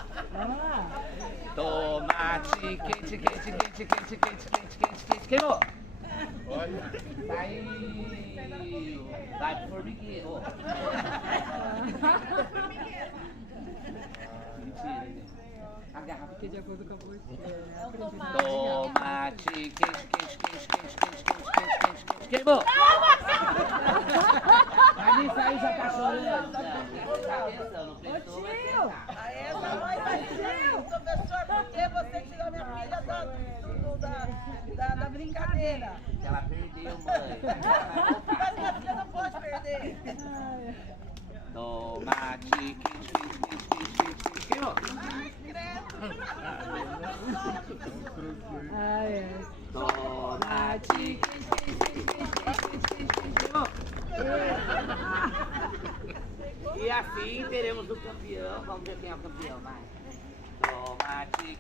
Tomate quente, quente, quente, quente, quente, quente, quente, quente. Queimou! Saiu! Vai pro formigueiro. Mentira, gente. A garrafa que de acordo com a postura. Tomate quente, quente, quente, quente, quente, quente, quente, quente, quente. Queimou! Mas nisso aí já tá chorando. Presta atenção, não prestou, vai sentar. A essa vai ser, professor, porque você tirou minha filha da brincadeira. Ela perdeu, mãe. Mas minha filha não pode perder. Tomate quente, quente, quente, quente, quente, quente. Queimou! Tomate quente, quente, quente, quente, quente, quente, queimou! E assim teremos o campeão. Vamos ver quem é o campeão, vai. Tomate.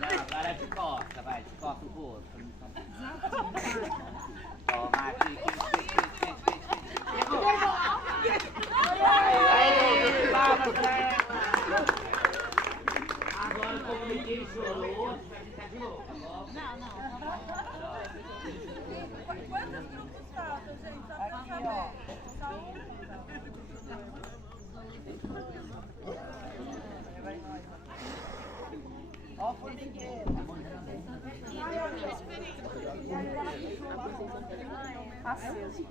Não, agora é de costa, vai. De costa pro outro. Tomate. Aí, palmas pra ela. Agora, como ninguém chorou, a gente vai tentar de novo, tá bom? Não. Quantos grupos faltam, gente? Só pra saber. Só um? Ó, formigueiro. Aceso.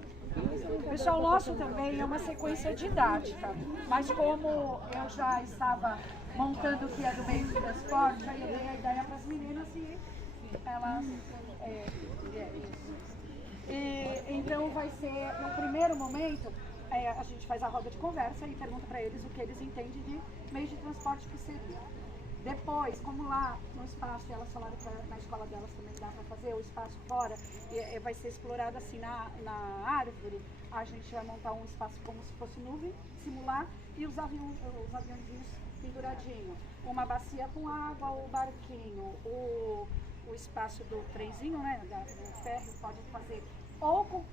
Pessoal, nosso também é uma sequência didática, mas como eu já estava montando o que é do meio de transporte, aí eu dei a ideia para as meninas e elas... então vai ser, no primeiro momento, a gente faz a roda de conversa e pergunta para eles o que eles entendem de meio de transporte que seria. Depois, como lá no espaço, elas falaram que na escola delas também dá para fazer, o espaço fora vai ser explorado assim na árvore, a gente vai montar um espaço como se fosse nuvem, simular, e os aviãozinhos penduradinhos. Uma bacia com água, o barquinho, o espaço do trenzinho, né, do ferro, pode fazer ou com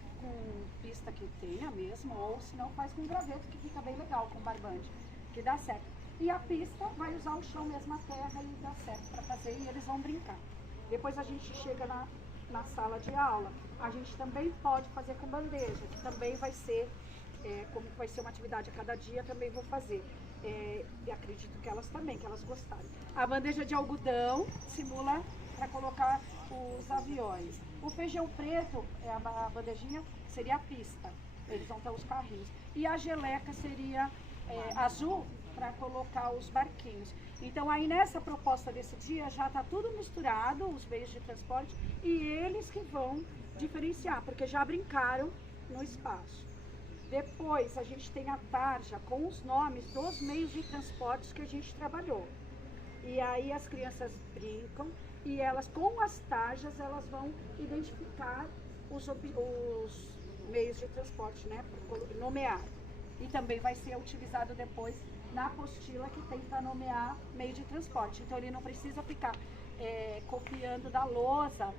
pista que tenha mesmo, ou se não faz com graveto, que fica bem legal, com barbante, que dá certo. E a pista vai usar o chão mesmo, a terra, e dá certo para fazer, e eles vão brincar. Depois a gente chega na sala de aula, a gente também pode fazer com bandeja, que também vai ser, como vai ser uma atividade a cada dia, também vou fazer. E acredito que elas também, que elas gostaram. A bandeja de algodão simula para colocar os aviões. O feijão preto, a bandejinha, seria a pista, eles vão ter os carrinhos. E a geleca seria azul, para colocar os barquinhos. Então aí nessa proposta desse dia já está tudo misturado, os meios de transporte, e eles que vão diferenciar, porque já brincaram no espaço. Depois a gente tem a tarja com os nomes dos meios de transporte que a gente trabalhou. E aí as crianças brincam e elas, com as tarjas, elas vão identificar os meios de transporte, né, nomear. E também vai ser utilizado depois na apostila que tem para nomear meio de transporte. Então ele não precisa ficar copiando da lousa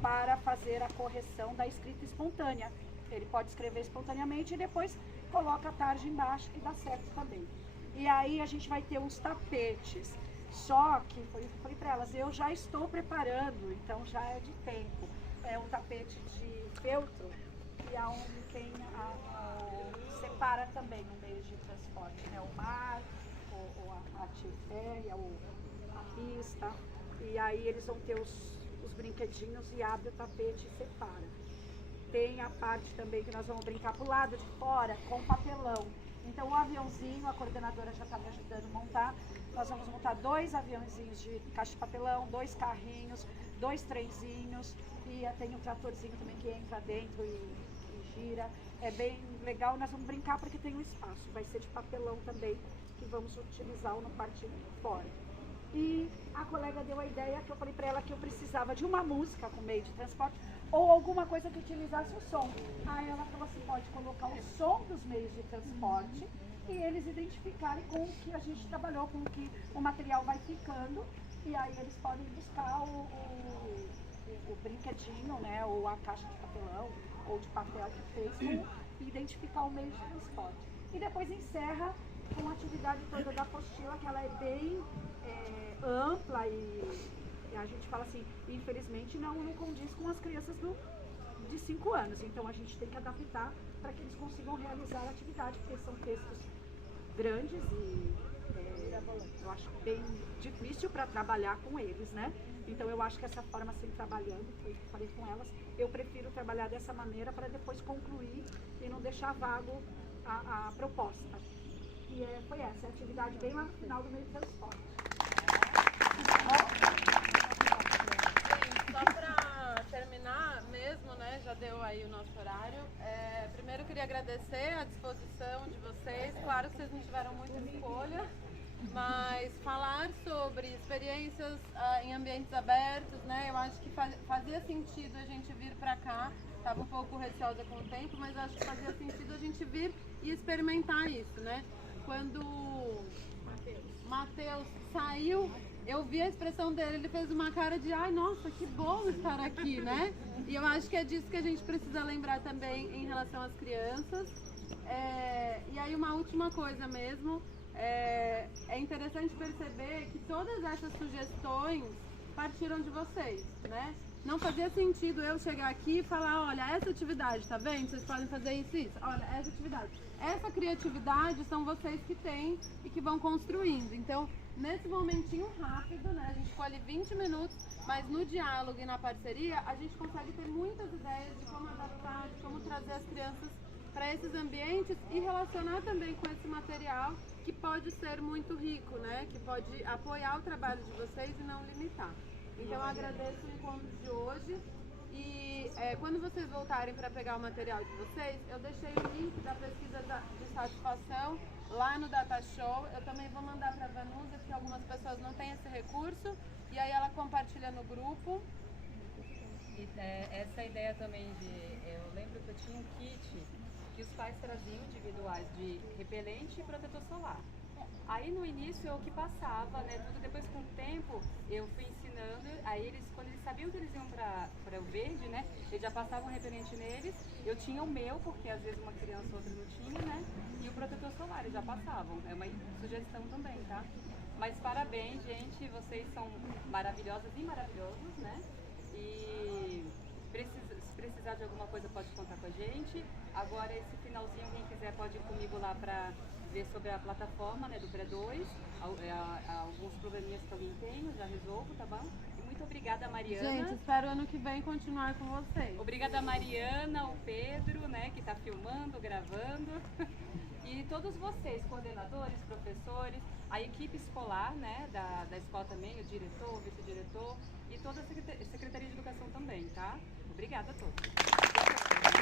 para fazer a correção da escrita espontânea. Ele pode escrever espontaneamente e depois coloca a tarja embaixo, que dá certo também. E aí a gente vai ter uns tapetes. Só que, foi o que eu falei para elas, eu já estou preparando, então já é de tempo. É um tapete de feltro, que é onde tem separa também o meio de transporte, né? O mar, a artiféria, a pista. E aí eles vão ter os brinquedinhos e abre o tapete e separa. Tem a parte também que nós vamos brincar pro lado de fora com papelão. Então o aviãozinho, a coordenadora já está me ajudando a montar. Nós vamos montar 2 aviãozinhos de caixa de papelão, 2 carrinhos, 2 trenzinhos e tem um tratorzinho também que entra dentro e gira. É bem legal, nós vamos brincar porque tem um espaço. Vai ser de papelão também, que vamos utilizar no parte de fora. E a colega deu a ideia que eu falei para ela que eu precisava de uma música com meio de transporte ou alguma coisa que utilizasse o som. Aí ela falou assim, pode colocar o som dos meios de transporte e eles identificarem com o que a gente trabalhou, com o que o material vai ficando, e aí eles podem buscar o brinquedinho, né, ou a caixa de papelão ou de papel que fez, e identificar o meio de transporte. E depois encerra com a atividade toda da apostila, que ela é bem ampla e a gente fala assim, infelizmente não condiz com as crianças de 5 anos, então a gente tem que adaptar para que eles consigam realizar a atividade, porque são textos grandes e eu acho bem difícil para trabalhar com eles, né? Então eu acho que essa forma, assim, trabalhando, foi o que eu falei com elas, eu prefiro trabalhar dessa maneira para depois concluir e não deixar vago a proposta. E foi essa, a atividade bem lá no final do meio de transporte. Só para terminar mesmo, né, já deu aí o nosso horário. Primeiro eu queria agradecer a disposição de vocês. Claro que vocês não tiveram muita escolha, mas falar sobre experiências em ambientes abertos, né, eu acho que fazia sentido a gente vir para cá. Estava um pouco receosa com o tempo, mas acho que fazia sentido a gente vir e experimentar isso, né? Quando o Matheus saiu, eu vi a expressão dele, ele fez uma cara de ai, nossa, que bom estar aqui, né? E eu acho que é disso que a gente precisa lembrar também em relação às crianças. E aí uma última coisa mesmo, é interessante perceber que todas essas sugestões partiram de vocês, né? Não fazia sentido eu chegar aqui e falar, olha, essa atividade, tá vendo? Vocês podem fazer isso e isso. Olha, essa atividade. Essa criatividade são vocês que têm e que vão construindo. Então, nesse momentinho rápido, né, a gente escolhe 20 minutos, mas no diálogo e na parceria, a gente consegue ter muitas ideias de como adaptar, de como trazer as crianças para esses ambientes e relacionar também com esse material que pode ser muito rico, né, que pode apoiar o trabalho de vocês e não limitar. Então, eu agradeço o encontro de hoje e quando vocês voltarem para pegar o material de vocês, eu deixei o link da pesquisa de satisfação lá no Data Show. Eu também vou mandar para a Vanusa, porque algumas pessoas não têm esse recurso, e aí ela compartilha no grupo. E, essa ideia também eu lembro que eu tinha um kit que os pais traziam individuais de repelente e protetor solar. Aí no início eu que passava, né, tudo, depois com o tempo eu fui ensinando, aí eles, quando eles sabiam que eles iam para o verde, né, eles já passavam um repelente neles, eu tinha o meu, porque às vezes uma criança ou outra não tinha, né, e o protetor solar, eles já passavam, é uma sugestão também, tá? Mas parabéns, gente, vocês são maravilhosas e maravilhosos, né, e se precisar de alguma coisa pode contar com a gente. Agora esse finalzinho, quem quiser pode ir comigo lá para ver sobre a plataforma, né, do Pré-2, alguns probleminhas que alguém tem, eu já resolvo, tá bom? E muito obrigada, Mariana. Gente, espero ano que vem continuar com vocês. Obrigada, Mariana, o Pedro, né, que tá filmando, gravando. E todos vocês, coordenadores, professores, a equipe escolar, né, da escola também, o diretor, o vice-diretor e toda a Secretaria de Educação também, tá? Obrigada a todos.